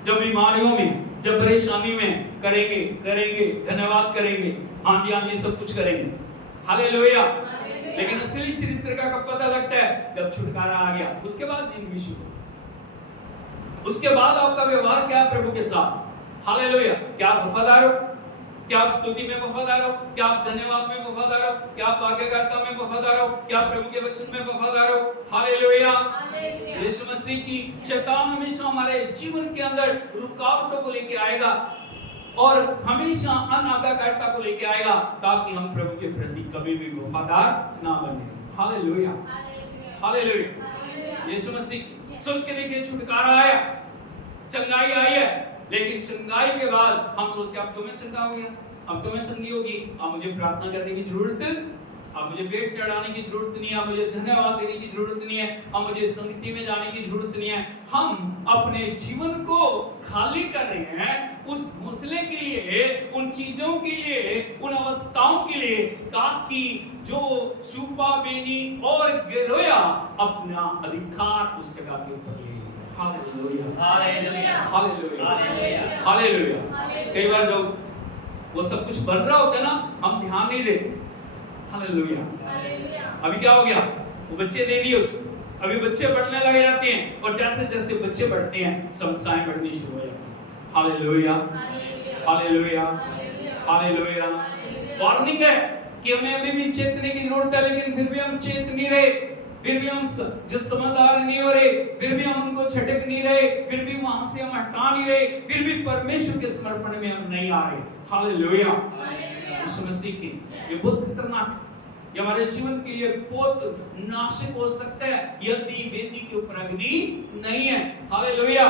जब बीमारियों में, जब परेशानी में करेंगे धन्यवाद करेंगे, हाँ जी सब कुछ करेंगे। हालेलुया। लेकिन असली चरित्र का कब पता लगता है? जब छुटकारा आ गया, उसके बाद जिंदगी शुरू। उसके बाद आपका व्यवहार क्या है प्रभु के साथ? हालेलुया। क्या आप वफादार हो? क्या आप स्तुति में वफादार हो? क्या आप धन्यवाद में वफादार हो? क्या आप आज्ञाकारिता में वफादार हो? क्या आप प्रभु के वचन में वफादार हो? हालेलुया। यीशु मसीह की शैतान हमेशा हमारे जीवन के अंदर रुकावटों को लेके आएगा और हमेशा अनाज्ञाकारिता को लेके आएगा, ताकि हम प्रभु के प्रति कभी भी वफादार ना बने। हालेलुया। हालेलुया। यीशु मसीह सोच के देखिए, छुटकारा आया, चंगाई आई है, लेकिन चंगाई के बाद हम सोचते अब तो मैं चंगा हो गया, अब तो मैं चंगी होगी, अब मुझे प्रार्थना करने की जरूरत, अब मुझे पेट चढ़ाने की जरूरत नहीं है, अब मुझे धन्यवाद देने की जरूरत नहीं है, अब मुझे संगति में जाने की जरूरत नहीं है। हम अपने जीवन को खाली कर रहे हैं उस घोंसले के लिए, उन चीजों के लिए, उन अवस्थाओं के लिए, ताकि जो शूपाबेनी और गेरोया अपना अधिकार उस जगह के ऊपर ले। हालेलुया। हालेलुया। हालेलुया। हालेलुया। कई बार जब वो सब कुछ बन रहा होता है ना, हम ध्यान नहीं देते। हालेलुया। अभी क्या हो गया? वो बच्चे दे दिए उसको, अभी बच्चे बढ़ने लग जाते हैं, और जैसे जैसे बच्चे बढ़ते हैं समस्याएं बढ़नी शुरू हो जाती हैं। हालेलुया। हालेलुया। हालेलुया। वार्निंग है कि हमें अभी भी चेतने की जरूरत है, लेकिन फिर भी हम चेत नहीं रहे, फिर भी हम जो समझदार नहीं हो रहे, फिर भी हम उनको झटक नहीं रहे, फिर भी वहां से हम हटा नहीं रहे, फिर भी परमेश्वर के समर्पण में हम नहीं आ रहे। हालेलुया। यीशु मसीह की ये बहुत खतरनाक है, ये हमारे जीवन के लिए बहुत नाशक हो सकता है यदि वेदी के ऊपर अग्नि नहीं है। हालेलुया।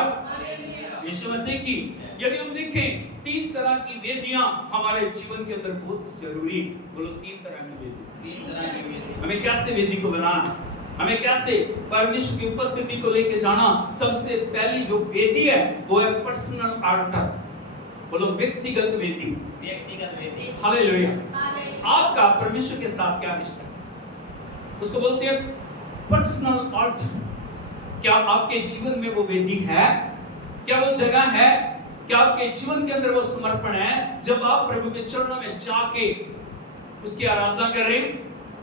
यीशु मसीह की यदि हम देखें, 3 तरह की वेदियां हमारे जीवन के अंदर बहुत जरूरी। बोलो 3 तरह की वेदी। 3 तरह की वेदी। हमें कैसे वेदी को बनाना, हमें कैसे परमेश्वर की उपस्थिति को लेके जाना? सबसे पहली जो वेदी है वो है पर्सनल अल्टर। बोलो व्यक्तिगत वेदी। व्यक्तिगत वेदी। हालेलुया। आपका परमेश्वर के साथ क्या रिश्ता है, उसको बोलते हैं पर्सनल अल्टर। क्या आपके जीवन में वो वेदी है? क्या वो जगह है? क्या आपके जीवन के अंदर वो समर्पण है जब आप प्रभु के चरणों में जाके उसकी आराधना कर रहे हैं,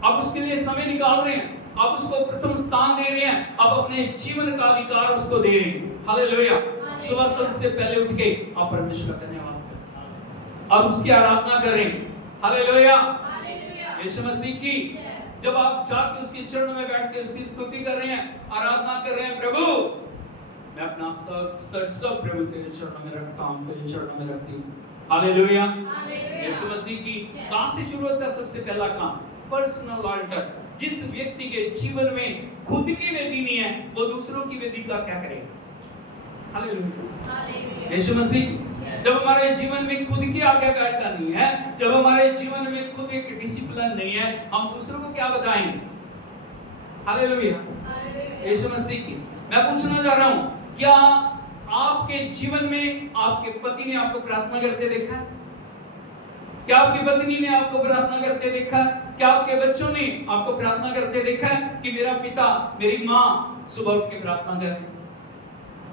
आप उसके लिए समय निकाल रहे हैं, आप उसको प्रथम स्थान दे रहे हैं, आप अपने जीवन का अधिकार उसको दे रहे हैं। हालेलुया। सुबह सबसे पहले उठ के आप परमेश्वर का धन्यवाद करें, आप उसकी आराधना करें। हालेलुया। यीशु मसीह की जब आप जाके उसके चरणों में बैठ के उसकी स्तुति कर रहे हैं, आराधना कर रहे हैं, प्रभु मैं अपना सब प्रभु तेरे चरणों में रखता हूं, तेरे चरणों में रखती हूं। हालेलुया। यीशु मसीह की कहां से शुरू होता है? सबसे पहला काम पर्सनल अल्टर। जिस व्यक्ति के जीवन में खुद की वेदी नहीं है, वो दूसरों की वेदी का क्या करेगा? हालेलुया। यीशु मसीह, जब हमारे जीवन में खुद की आज्ञाकारिता नहीं है, जब हमारे जीवन में खुद एक डिसिप्लिन नहीं है, हम दूसरों को क्या बताएंगे? हालेलुया। यीशु मसीह की मैं पूछना चाह रहा हूं, क्या आपके जीवन में आपके पति ने आपको प्रार्थना करते देखा है? क्या आपकी पत्नी ने आपको प्रार्थना करते देखा है? क्या आपके बच्चों ने आपको प्रार्थना करते देखा है कि मेरा पिता, मेरी माँ सुबह उठ के प्रार्थना करें?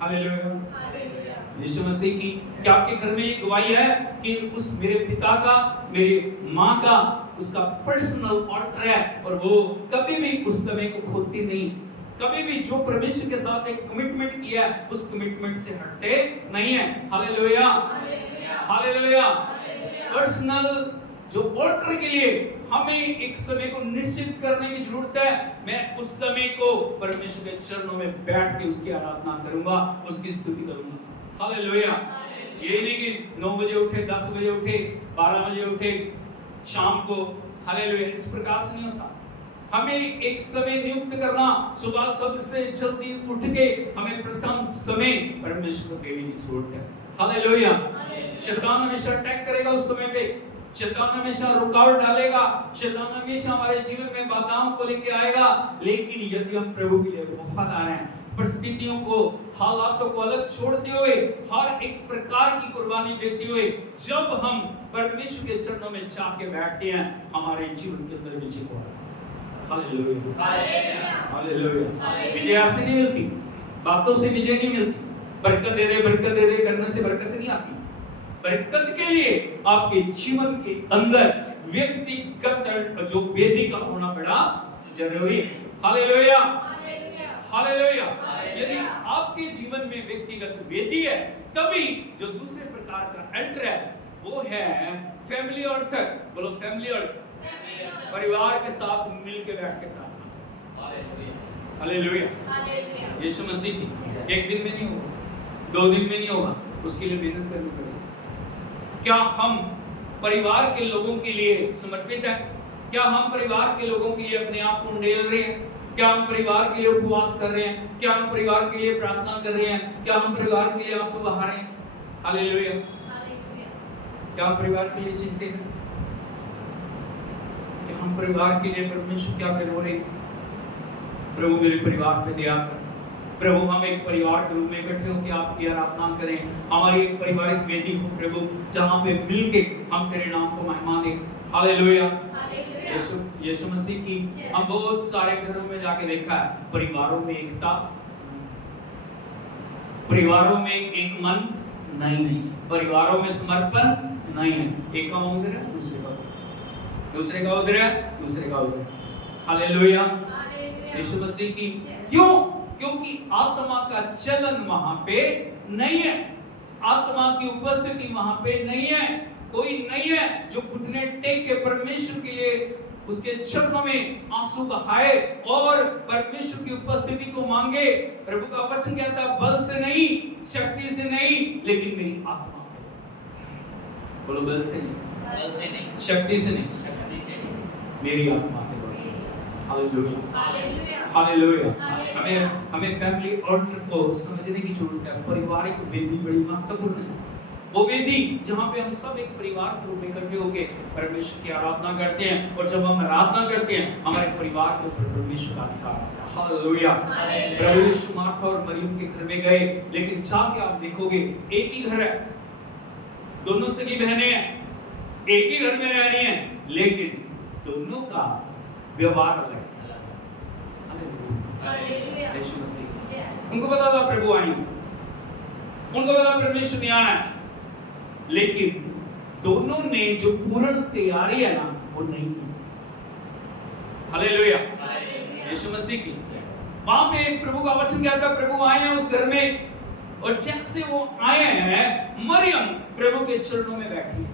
हालेलुया। यीशु मसीह की क्या आपके घर में ये गवाही है कि उस मेरे पिता का, मेरी माँ का, उसका पर्सनल ऑल्टर है और वो कभी भी उस समय को खोती नहीं, कभी भी जो परमेश्वर के साथ एक कमिटमेंट किया है उस कमिटमेंट से हटते नहीं है। Hallelujah, hallelujah. पर्सनल जो ऑल्टर के लिए हमें एक समय को निश्चित करने की जरूरत है। मैं उस समय को परमेश्वर के चरणों में बैठ के उसकी आराधना करूंगा, उसकी स्तुति करूंगा। हालेलुया। ये नहीं कि 9 बजे उठे, 10 बजे उठे, 12 बजे उठे, शाम को, हालेलुया, इस प्रकार से नहीं होता। हमें एक समय नियुक्त करना, सुबह सबसे जल्दी उठ के हमें प्रथम समय परमेश्वर को देने की जरूरत है। हालेलुया। शैतान हमेशा अटैक करेगा उस समय पे, शैतान हमेशा रुकावट डालेगा, शैतान हमेशा हमारे जीवन में बाधाओं को लेके आएगा, लेकिन यदि हम प्रभु के लिए वफादार हैं, परिस्थितियों को, हालातों को अलग छोड़ते हुए, हर एक प्रकार की कुर्बानी देते हुए जब हम परमेश्वर के चरणों में जाके बैठते हैं, हमारे जीवन के अंदर विजय को आता है। Hallelujah, hallelujah. विजय ऐसे नहीं मिलती, बातों से विजय नहीं मिलती, बरकत दे दे करने से बरकत नहीं आती। बरकत के लिए आपके जीवन के अंदर व्यक्तिगत जो वेदी का होना बड़ा जरूरी है। Hallelujah, hallelujah. यदि आपके जीवन में व्यक्तिगत वेदी है, तभी जो दूसरे प्रकार का एंटर है वो है फैमिली ऑल्टर। बोलो फैमिली ऑल्टर, परिवार के साथ मिल के बैठ के प्रार्थना। हालेलुया। यीशु मसीह की एक दिन में नहीं होगा, 2 दिन में नहीं होगा, उसके लिए मेहनत करनी पड़ेगी। क्या हम परिवार के लोगों के लिए समर्पित हैं? क्या हम परिवार के लोगों के लिए अपने आप को उंडेल रहे हैं? क्या हम परिवार के लिए उपवास कर रहे हैं? क्या हम परिवार के लिए प्रार्थना कर रहे हैं? क्या हम परिवार के लिए आंसू बहा रहे हैं? हालेलुया। क्या हम परिवार के लिए चिंतित हैं? क्या हम परिवार के लिए परमेश्वर क्या रो रहे? प्रभु मेरे परिवार पे दया कर। प्रभु हम एक परिवार के रूप में इकट्ठे होकर आपकी आराधना करें, हमारी एक पारिवारिक वेदी हो प्रभु, जहाँ पे मिलके हम तेरे नाम को महिमा दें। हालेलुया। यीशु मसीह की हम बहुत सारे घरों में जाके देखा है, परिवारों में एकता, परिवारों में एक मन नहीं, परिवारों में समर्पण नहीं है। एक का उधर है, दूसरे का उधर है, दूसरे का उधर। हालेलुया। यीशु मसीह की क्यों? क्योंकि आत्मा का चलन वहां पे नहीं है, आत्मा की उपस्थिति वहां पे नहीं है। कोई नहीं है जो घुटने टेक के परमेश्वर के लिए उसके चरणों में आंसू बहाए और परमेश्वर की उपस्थिति को मांगे। प्रभु का वचन कहता है बल से नहीं, शक्ति से नहीं, लेकिन मेरी आत्मा से। बोलो बल से नहीं, शक्ति से नहीं, मेरी आत्मा के द्वारा। Hallelujah, hallelujah. हमें फैमिली ऑल्टर को समझने की जरूरत है। पारिवारिक वेदी बड़ी महत्वपूर्ण है। वो वेदी जहाँ पे हम सब एक परिवार के रूप में इकट्ठे होकर परमेश्वर की आराधना करते हैं, और जब हम आराधना करते हैं हमारे परिवार के ऊपर परमेश्वर का अधिकार। हालेलुया। प्रभु यीशु मार्था और मरियम के घर में गए, लेकिन जाके आप देखोगे एक ही घर है, दोनों सगी बहनें हैं, एक ही घर में रह रही हैं, लेकिन दोनों का व्यवहार अलग है। हालेलुया। यीशु मसीह, उनको पता था प्रभु आएंगे, उनको पता परमेश्वर ने आना है, लेकिन दोनों ने जो पूर्ण तैयारी है ना वो नहीं की। हालेलुया। यीशु मसीह की वहां पे प्रभु का वचन कहता है प्रभु आए हैं उस घर में, और जैसे वो आए हैं मरियम प्रभु के चरणों में बैठी है।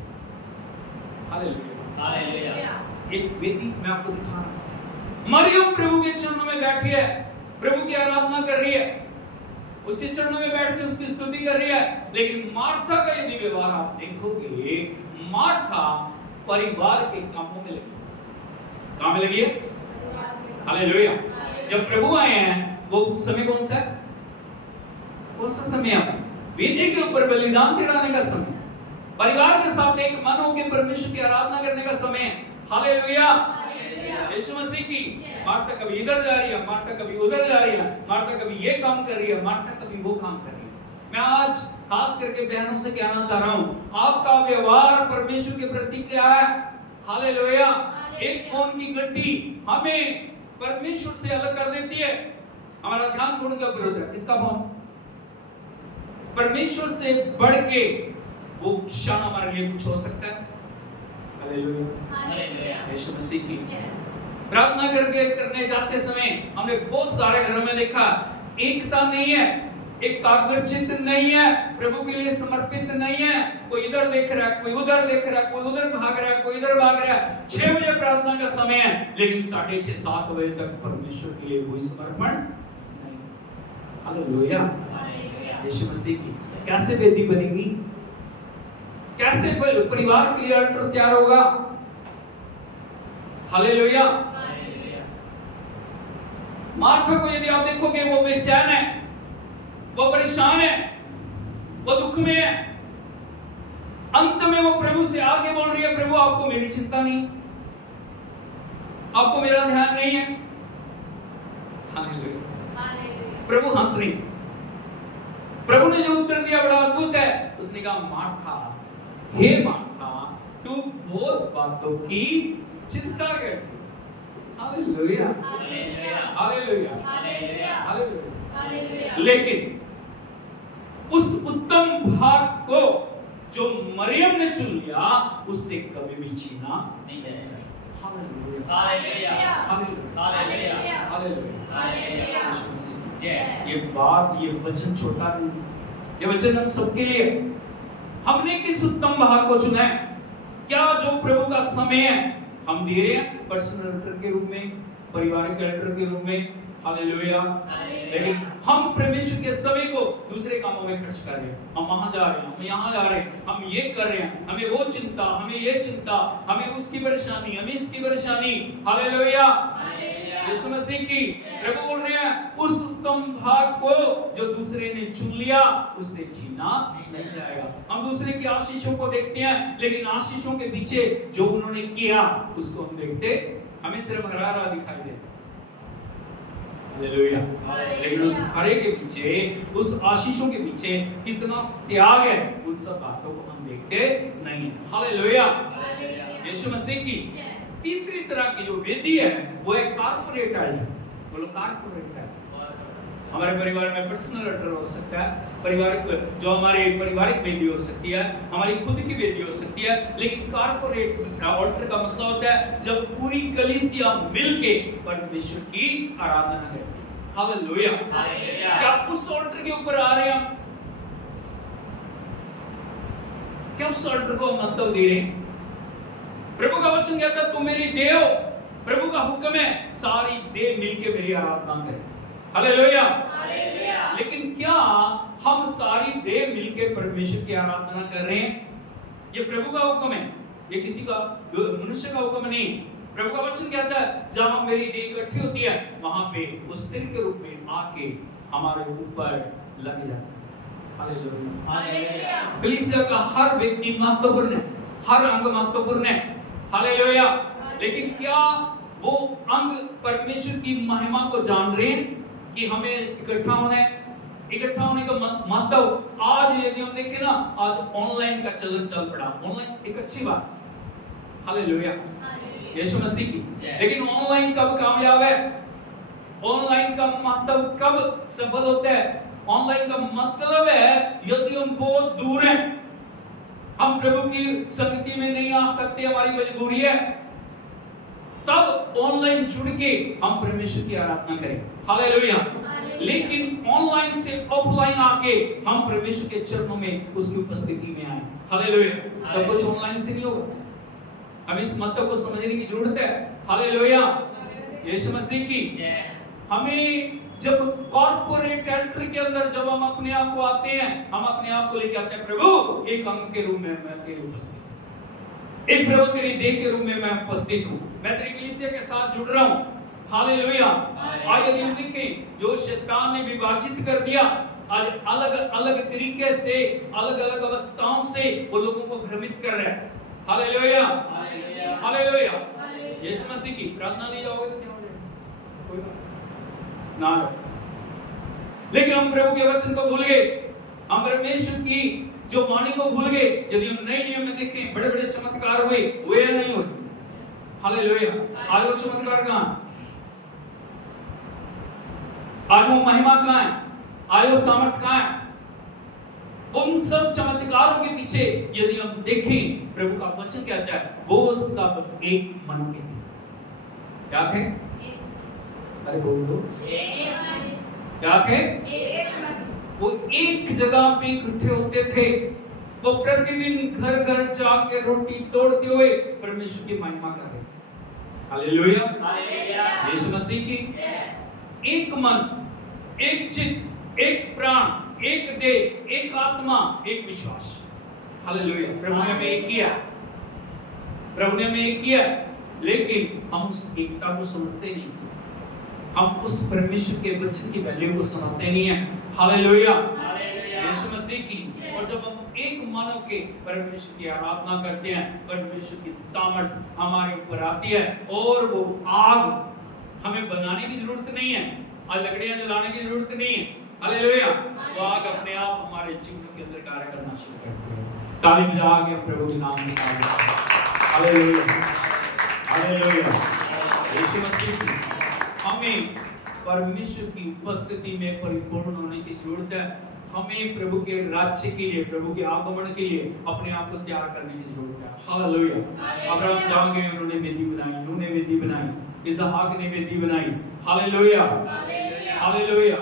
हालेलुया। एक वेदी मैं आपको दिखा रहा हूं, मरियम प्रभु के चरणों में बैठी है, प्रभु की आराधना कर रही है, उसके चरणों में बैठ के उसकी स्तुति कर रही है। लेकिन मार्था का यदि व्यवहार आप देखोगे, मार्था परिवार के कामों में लगी। कहां में लगी है? हालेलुया। जब प्रभु आए हैं वो समय कौन सा है? कौन सा समय है? वेदी के ऊपर बलिदान चढ़ाने का समय, परिवार के साथ एक मन होकर परमेश्वर की आराधना करने का समय। हालेलुया। यीशु मसीह की। मार्था कभी इधर जा रही है, मार्था कभी उधर जा रही है, मार्था कभी ये काम कर रही है, मार्था कभी वो काम कर रही है। मैं आज खास करके बहनों से कहना चाह रहा हूं, आपका व्यवहार परमेश्वर के प्रति क्या है? हालेलुया। एक फोन की घंटी हमें परमेश्वर से अलग कर देती है। हमारा ध्यान कौन का विरोध है? इसका फोन। परमेश्वर से बढ़ के वो क्षण हमारे लिए कुछ हो सकता है। हालेलुया। यीशु मसीह की। प्रार्थना करने जाते समय हमने बहुत सारे घरों में देखा, एकता नहीं है, एकाग्रचित्त नहीं है, प्रभु के लिए समर्पित नहीं है। कोई इधर देख रहा है, कोई उधर देख रहा है, कोई उधर भाग रहा है, कोई इधर भाग रहा है। 6 बजे प्रार्थना का समय है, लेकिन 6:30 7 बजे तक परमेश्वर के लिए कोई समर्पण नहीं। हालेलुया। यीशु मसीह की। कैसे वेदी बनेगी? कैसे परिवार के लिए अल्टर तैयार होगा? हालेलुया। मार्था को यदि आप देखोगे, वो बेचैन है, वो परेशान है, वो दुख में है। अंत में वो प्रभु से आके बोल रही है, प्रभु आपको मेरी चिंता नहीं, आपको मेरा ध्यान नहीं है। हालेलुया। प्रभु हंस रही। प्रभु ने जो उत्तर दिया बड़ा अद्भुत है। उसने कहा, मार्था, हे मार्था, तू बहुत बातों की चिंता करती। हालेलुया। हालेलुया। हालेलुया। लेकिन उस उत्तम भाग को जो मरियम ने चुन लिया, उससे कभी भी छीना नहीं जाएगा। हालेलुया। हालेलुया। हालेलुया। ये बात, ये वचन छोटा नहीं, ये वचन हम सबके लिए। हमने किस उत्तम भाग को चुना है? क्या जो प्रभु का समय है हम दे रहे हैं पर्सनल अल्टर के रूप में, पारिवारिक अल्टर के रूप में? हालेलुया। लेकिन हम परमेश्वर के समय को दूसरे कामों में खर्च कर रहे हैं। हम वहां जा रहे हैं, हम यहाँ जा रहे हैं, हम ये कर रहे हैं, हमें वो चिंता, हमें ये चिंता, हमें उसकी परेशानी, हमें इसकी परेशानी। हालेलुया। यीशु मसीह की। प्रभु बोल रहे हैं, उस उत्तम भाग को जो दूसरे ने चुन लिया, उससे छीना नहीं जाएगा। हम दूसरे की आशीषों को देखते हैं, लेकिन आशीषों के पीछे जो उन्होंने किया उसको हम देखते, हमें सिर्फ हरा दिखाई देता। हालेलुया। लेकिन उस हरे के पीछे, उस आशीषों के पीछे कितना त्याग है, उन सब बातों को हम देखते नहीं। हालेलुया। यीशु मसीह की। तीसरी तरह की जो वेदी है वो है कॉर्पोरेट अल्टर। बोलो कॉर्पोरेट अल्टर। हमारे परिवार में पर्सनल अल्टर हो सकता है, पारिवारिक, जो हमारे पारिवारिक वेदी हो सकती है, हमारी खुद की वेदी हो सकती है। लेकिन कॉर्पोरेट अल्टर का मतलब होता है जब पूरी कलीसिया मिलके परमेश्वर की आराधना करती है। हालेलुया। क्या उस अल्टर के ऊपर आ रहे हैं? क्या उस अल्टर को महत्व दे रहे हैं? प्रभु का वचन कहता है, तुम मेरी देह हो। प्रभु का हुक्म है, सारी देह मिलके मेरी आराधना करे। हालेलुया। लेकिन क्या हम सारी देह मिलके परमेश्वर की आराधना कर रहे हैं? ये प्रभु का हुक्म है, ये किसी का मनुष्य का हुक्म नहीं। प्रभु का वचन कहता है, जहां मेरी देह इकट्ठी होती है, वहां पे उस सिर के रूप में आके हमारे ऊपर लग जाता है। हालेलुया। कलीसिया का हर व्यक्ति महत्वपूर्ण है, हर अंग महत्वपूर्ण है। हालेलुया। लेकिन क्या वो अंग परमेश्वर की महिमा को जान रहे हैं कि हमें इकट्ठा होना है? इकट्ठा होने का महत्व आज यदि हम देखें ना, आज ऑनलाइन का चलन चल पड़ा। ऑनलाइन एक अच्छी बात। हालेलुया। यीशु मसीह की। लेकिन ऑनलाइन कब कामयाब है? ऑनलाइन का महत्व कब सफल होता है? ऑनलाइन का मतलब है यदि हम बहुत दूर हैं, हम प्रभु की संगति में नहीं आ सकते, हमारी मजबूरी है, तब ऑनलाइन जुड़ के हम परमेश्वर की आराधना करें। हालेलुया। लेकिन ऑनलाइन से ऑफलाइन आके हम परमेश्वर के चरणों में उसकी उपस्थिति में आए। हालेलुया। सब कुछ ऑनलाइन से नहीं होगा, हमें इस महत्व को समझने की जरूरत है। हालेलुया। यीशु मसीह की। हमें जब कॉर्पोरेट अल्टर के अंदर जब हम अपने आप को आते हैं, हम अपने आप को लेके आते हैं, प्रभु एक अंग के रूप में मैं तेरे उपस्थित हूं, एक प्रभु तेरी देह के रूप में मैं उपस्थित हूं, मैं तेरी कलीसिया के साथ जुड़ रहा हूं। हालेलुया। आइए यदि हम देखें जो शैतान ने विभाजित कर दिया, आज अलग अलग तरीके से अलग अलग अवस्थाओं से वो लोगों को भ्रमित कर रहा है। Hallelujah hallelujah. यीशु मसीह की प्रार्थना नहीं जाओगे तो क्या हो जाएगा? कोई बात ना। लेकिन हम प्रभु के वचन को भूल गए, हम परमेश्वर की जो वाणी को भूल गए। यदि हम नए नियम में देखें बड़े बड़े चमत्कार हुए या नहीं हुए? हालेलुया। आज वो चमत्कार कहां? आज वो महिमा कहां है? आज वो सामर्थ कहां है? उन सब चमत्कारों के पीछे यदि हम देखें प्रभु का वचन कहता है वो सब एक मन के थे। क्या थे? अरे बोल दो। क्या थे? वो एक जगह पे इकट्ठे होते थे। वो प्रतिदिन घर घर जाके रोटी तोड़ते हुए परमेश्वर की महिमा कर रहे थे। हालेलुया। यीशु मसीह की एक मन, एक चित्त, एक प्राण, एक देह, एक आत्मा, एक विश्वास। हालेलुया। प्रभु ने हमें एक किया, प्रभु ने हमें एक किया, लेकिन हम उस एकता को समझते नहीं, हम उस परमेश्वर के वचन की वैल्यू को समझते नहीं है। हालेलुया। यीशु मसीह की। और जब हम एक मन होके परमेश्वर की आराधना करते हैं, परमेश्वर की सामर्थ हमारे ऊपर आती है और वो आग हमें बनाने की जरूरत नहीं है, लकड़ियां जलाने की जरूरत नहीं है। हालेलुया। वो आग अपने आप हमारे जीवन के अंदर कार्य करना शुरू करती है। ताली बजा के प्रभु के नाम में हालेलुया हालेलुया। यीशु मसीह की हमें परमेश्वर की उपस्थिति में परिपूर्ण होने की जरूरत है। हमें प्रभु के राज्य के लिए, प्रभु के आगमन के लिए अपने आप को तैयार करने की जरूरत है। हालेलुया। अब्राहम जाओगे, उन्होंने वेदी बनाई, नूह ने वेदी बनाई, इसहाक ने वेदी बनाई। Hallelujah hallelujah.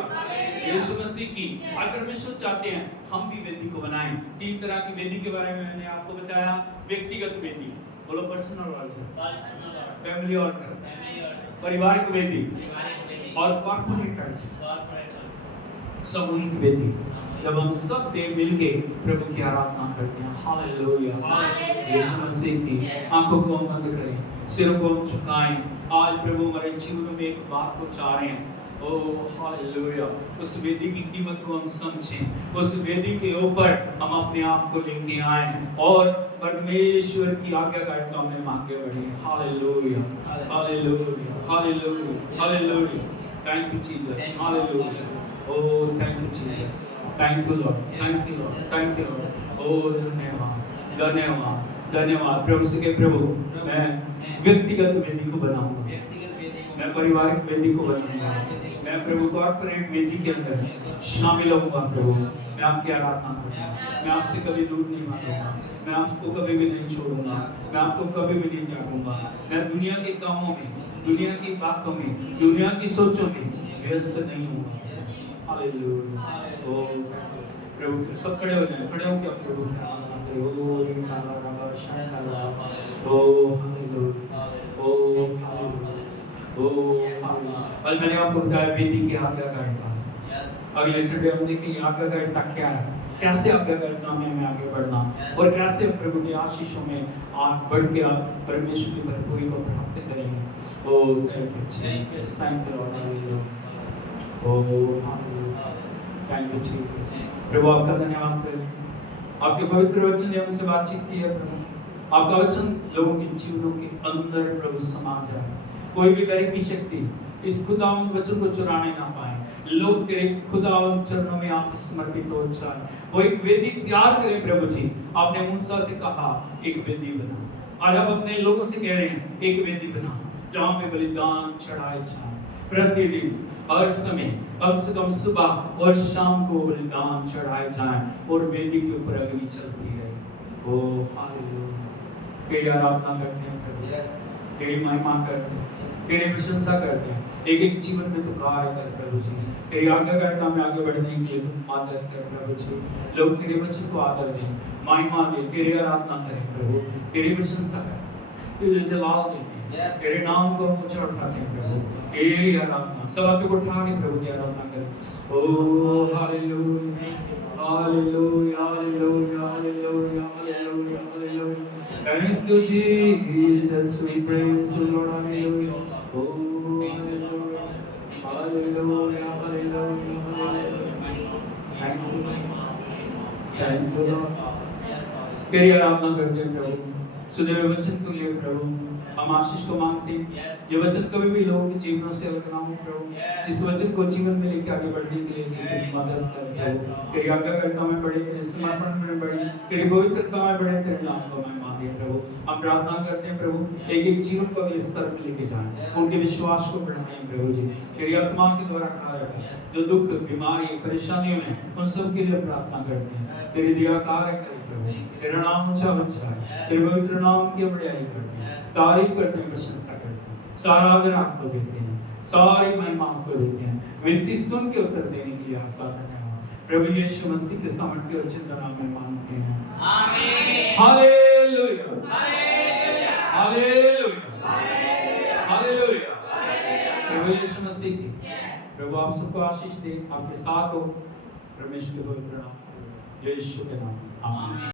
यीशु मसीह की अगर परमेश्वर चाहते हैं हम भी वेदी को बनाएं। 3 तरह की वेदी के बारे में मैंने आपको बताया। व्यक्तिगत वेदी, बोलो पर्सनल ऑल्टर, फैमिली ऑल्टर, पारिवारिक वेदी और कॉर्पोरेट ऑल्टर, सामूहिक वेदी। जब हम सब देव मिलके प्रभु की आराधना करते हैं। हालेलुया। यीशु मसीह की आंखों को हम बंद करें, सिरों को हम झुकाएं। आज प्रभु हमारे जीवन में एक बात को चाह रहे हैं। Oh hallelujah. उस वेदी की कीमत को हम समझें, उस वेदी के ऊपर हम अपने आप को लेके आएं और परमेश्वर की आज्ञाकारिता में हम आगे बढ़े। Hallelujah hallelujah hallelujah hallelujah. Thank you Jesus. Hallelujah. Oh thank you Jesus. Thank you Lord, thank you Lord, thank you Lord. ओह धन्यवाद धन्यवाद धन्यवाद। प्रभु से कहे प्रभु मैं व्यक्तिगत वेदी को बनाऊंगा, मैं पारिवारिक वेदी को बनाऊंगा, मैं प्रभु कॉर्पोरेट वेदी के अंदर शामिल होऊंगा। प्रभु मैं आपकी आराधना करूंगा, मैं आपसे कभी दूर नहीं भागूंगा, मैं आपको कभी भी नहीं छोड़ूंगा, मैं आपको कभी भी नहीं त्यागूंगा। मैं दुनिया के कामों में, दुनिया की बातों में, दुनिया की सोचों में व्यस्त नहीं होऊंगा। हालेलुया। ओ प्रभु सब खड़े हो जाएं, खड़े होकर प्रभु की आराधना करें। ओ रिकाला रबा शांताला। ओ hallelujah oh hallelujah oh hallelujah. आज मैंने आपको बताया वेदी की आज्ञाकारिता। अगले संडे हम देखेंगे आज्ञाकारिता क्या है, कैसे आज्ञाकारिता में हमें आगे बढ़ना और कैसे प्रभु के आशीषों में आगे बढ़ के परमेश्वर की भरपूरी को प्राप्त करेंगे। Oh thank you Jesus, thank you Lord. Hallelujah oh hallelujah, thank you Jesus. प्रभु आपका धन्यवाद करें, आपके पवित्र वचन ने हमसे बातचीत की है। प्रभु आपका वचन लोगों के जीवनों के अंदर प्रभु समा जाए, कोई भी गैर की शक्ति इस खुदावंद वचन को चुराने ना पाए। लोग तेरे खुदावंद चरणों में आप समर्पित हो जाए। वो एक वेदी तैयार करें प्रभु जी। आपने मूसा से कहा एक वेदी बना, आज आप अपने लोगों से कह रहे हैं एक वेदी बना जहाँ पे बलिदान चढ़ाए जाए। प्रतिदिन हर समय कम से कम सुबह और शाम को बलिदान चढ़ाए जाए और वेदी के ऊपर अग्नि चलती रहे। ओ हालेलुया। तेरी आराधना करते हैं प्रभु, तेरी महिमा करते हैं, तेरी प्रशंसा करते हैं। एक एक जीवन में तू कार्य कर प्रभु जी। तेरी आज्ञाकारिता में आगे बढ़ने के लिए तू मदद कर प्रभु जी। लोग तेरे वचन को आदर दें, महिमा दें, तेरी आराधना करें प्रभु, तेरी प्रशंसा करें, तुझे जलाल देते हैं, तेरे नाम को हम ऊंचा उठाते हैं प्रभु, तेरी आराधना सब आप को उठा के प्रभु की आराधना करें। ओ hallelujah hallelujah hallelujah hallelujah hallelujah hallelujah. Thank you Jesus, we praise you Lord, hallelujah. Oh hallelujah. तेरी आराधना करते हैं प्रभु, सुने हुए वचन के लिए प्रभु हम आशीष को मांगते हैं। ये वचन कभी भी लोगों के जीवनों से अलग ना हो प्रभु, इस वचन को जीवन में लेके आगे बढ़ने के लिए तेरी मदद कर प्रभु। तेरी आज्ञाकारिता में बढ़े, तेरे समर्पण में बढ़े, तेरी पवित्रता में बढ़े, तेरे नाम को मैं माने प्रभु। हम प्रार्थना करते हैं प्रभु एक एक जीवन को अगले स्तर में लेके जाएं, उनके विश्वास को बढ़ाएं प्रभु जी। तेरी आत्मा के द्वारा खड़ा रखें, जो दुख बीमारी परेशानियों में उन सब के लिए प्रार्थना करते हैं। तेरी दया कार्य करे प्रभु, तेरा नाम ऊंचा ऊंचा है, तेरे पवित्र नाम की बड़ाई करते हैं, तारीफ करते हैं, प्रशंसा करते हैं, सारा आदर आपको देते हैं, सारी महिमा आपको देते हैं। विनती सुन के उत्तर देने के लिए आपका धन्यवाद प्रभु यीशु मसीह के सामर्थ्य और चिंता नाम में मांगते हैं, आमीन। Hallelujah, hallelujah, hallelujah. प्रभु यीशु मसीह की प्रभु आप सबको आशीष दे, आपके साथ हो, परमेश्वर के पवित्र नाम में, यीशु के नाम में, आमीन।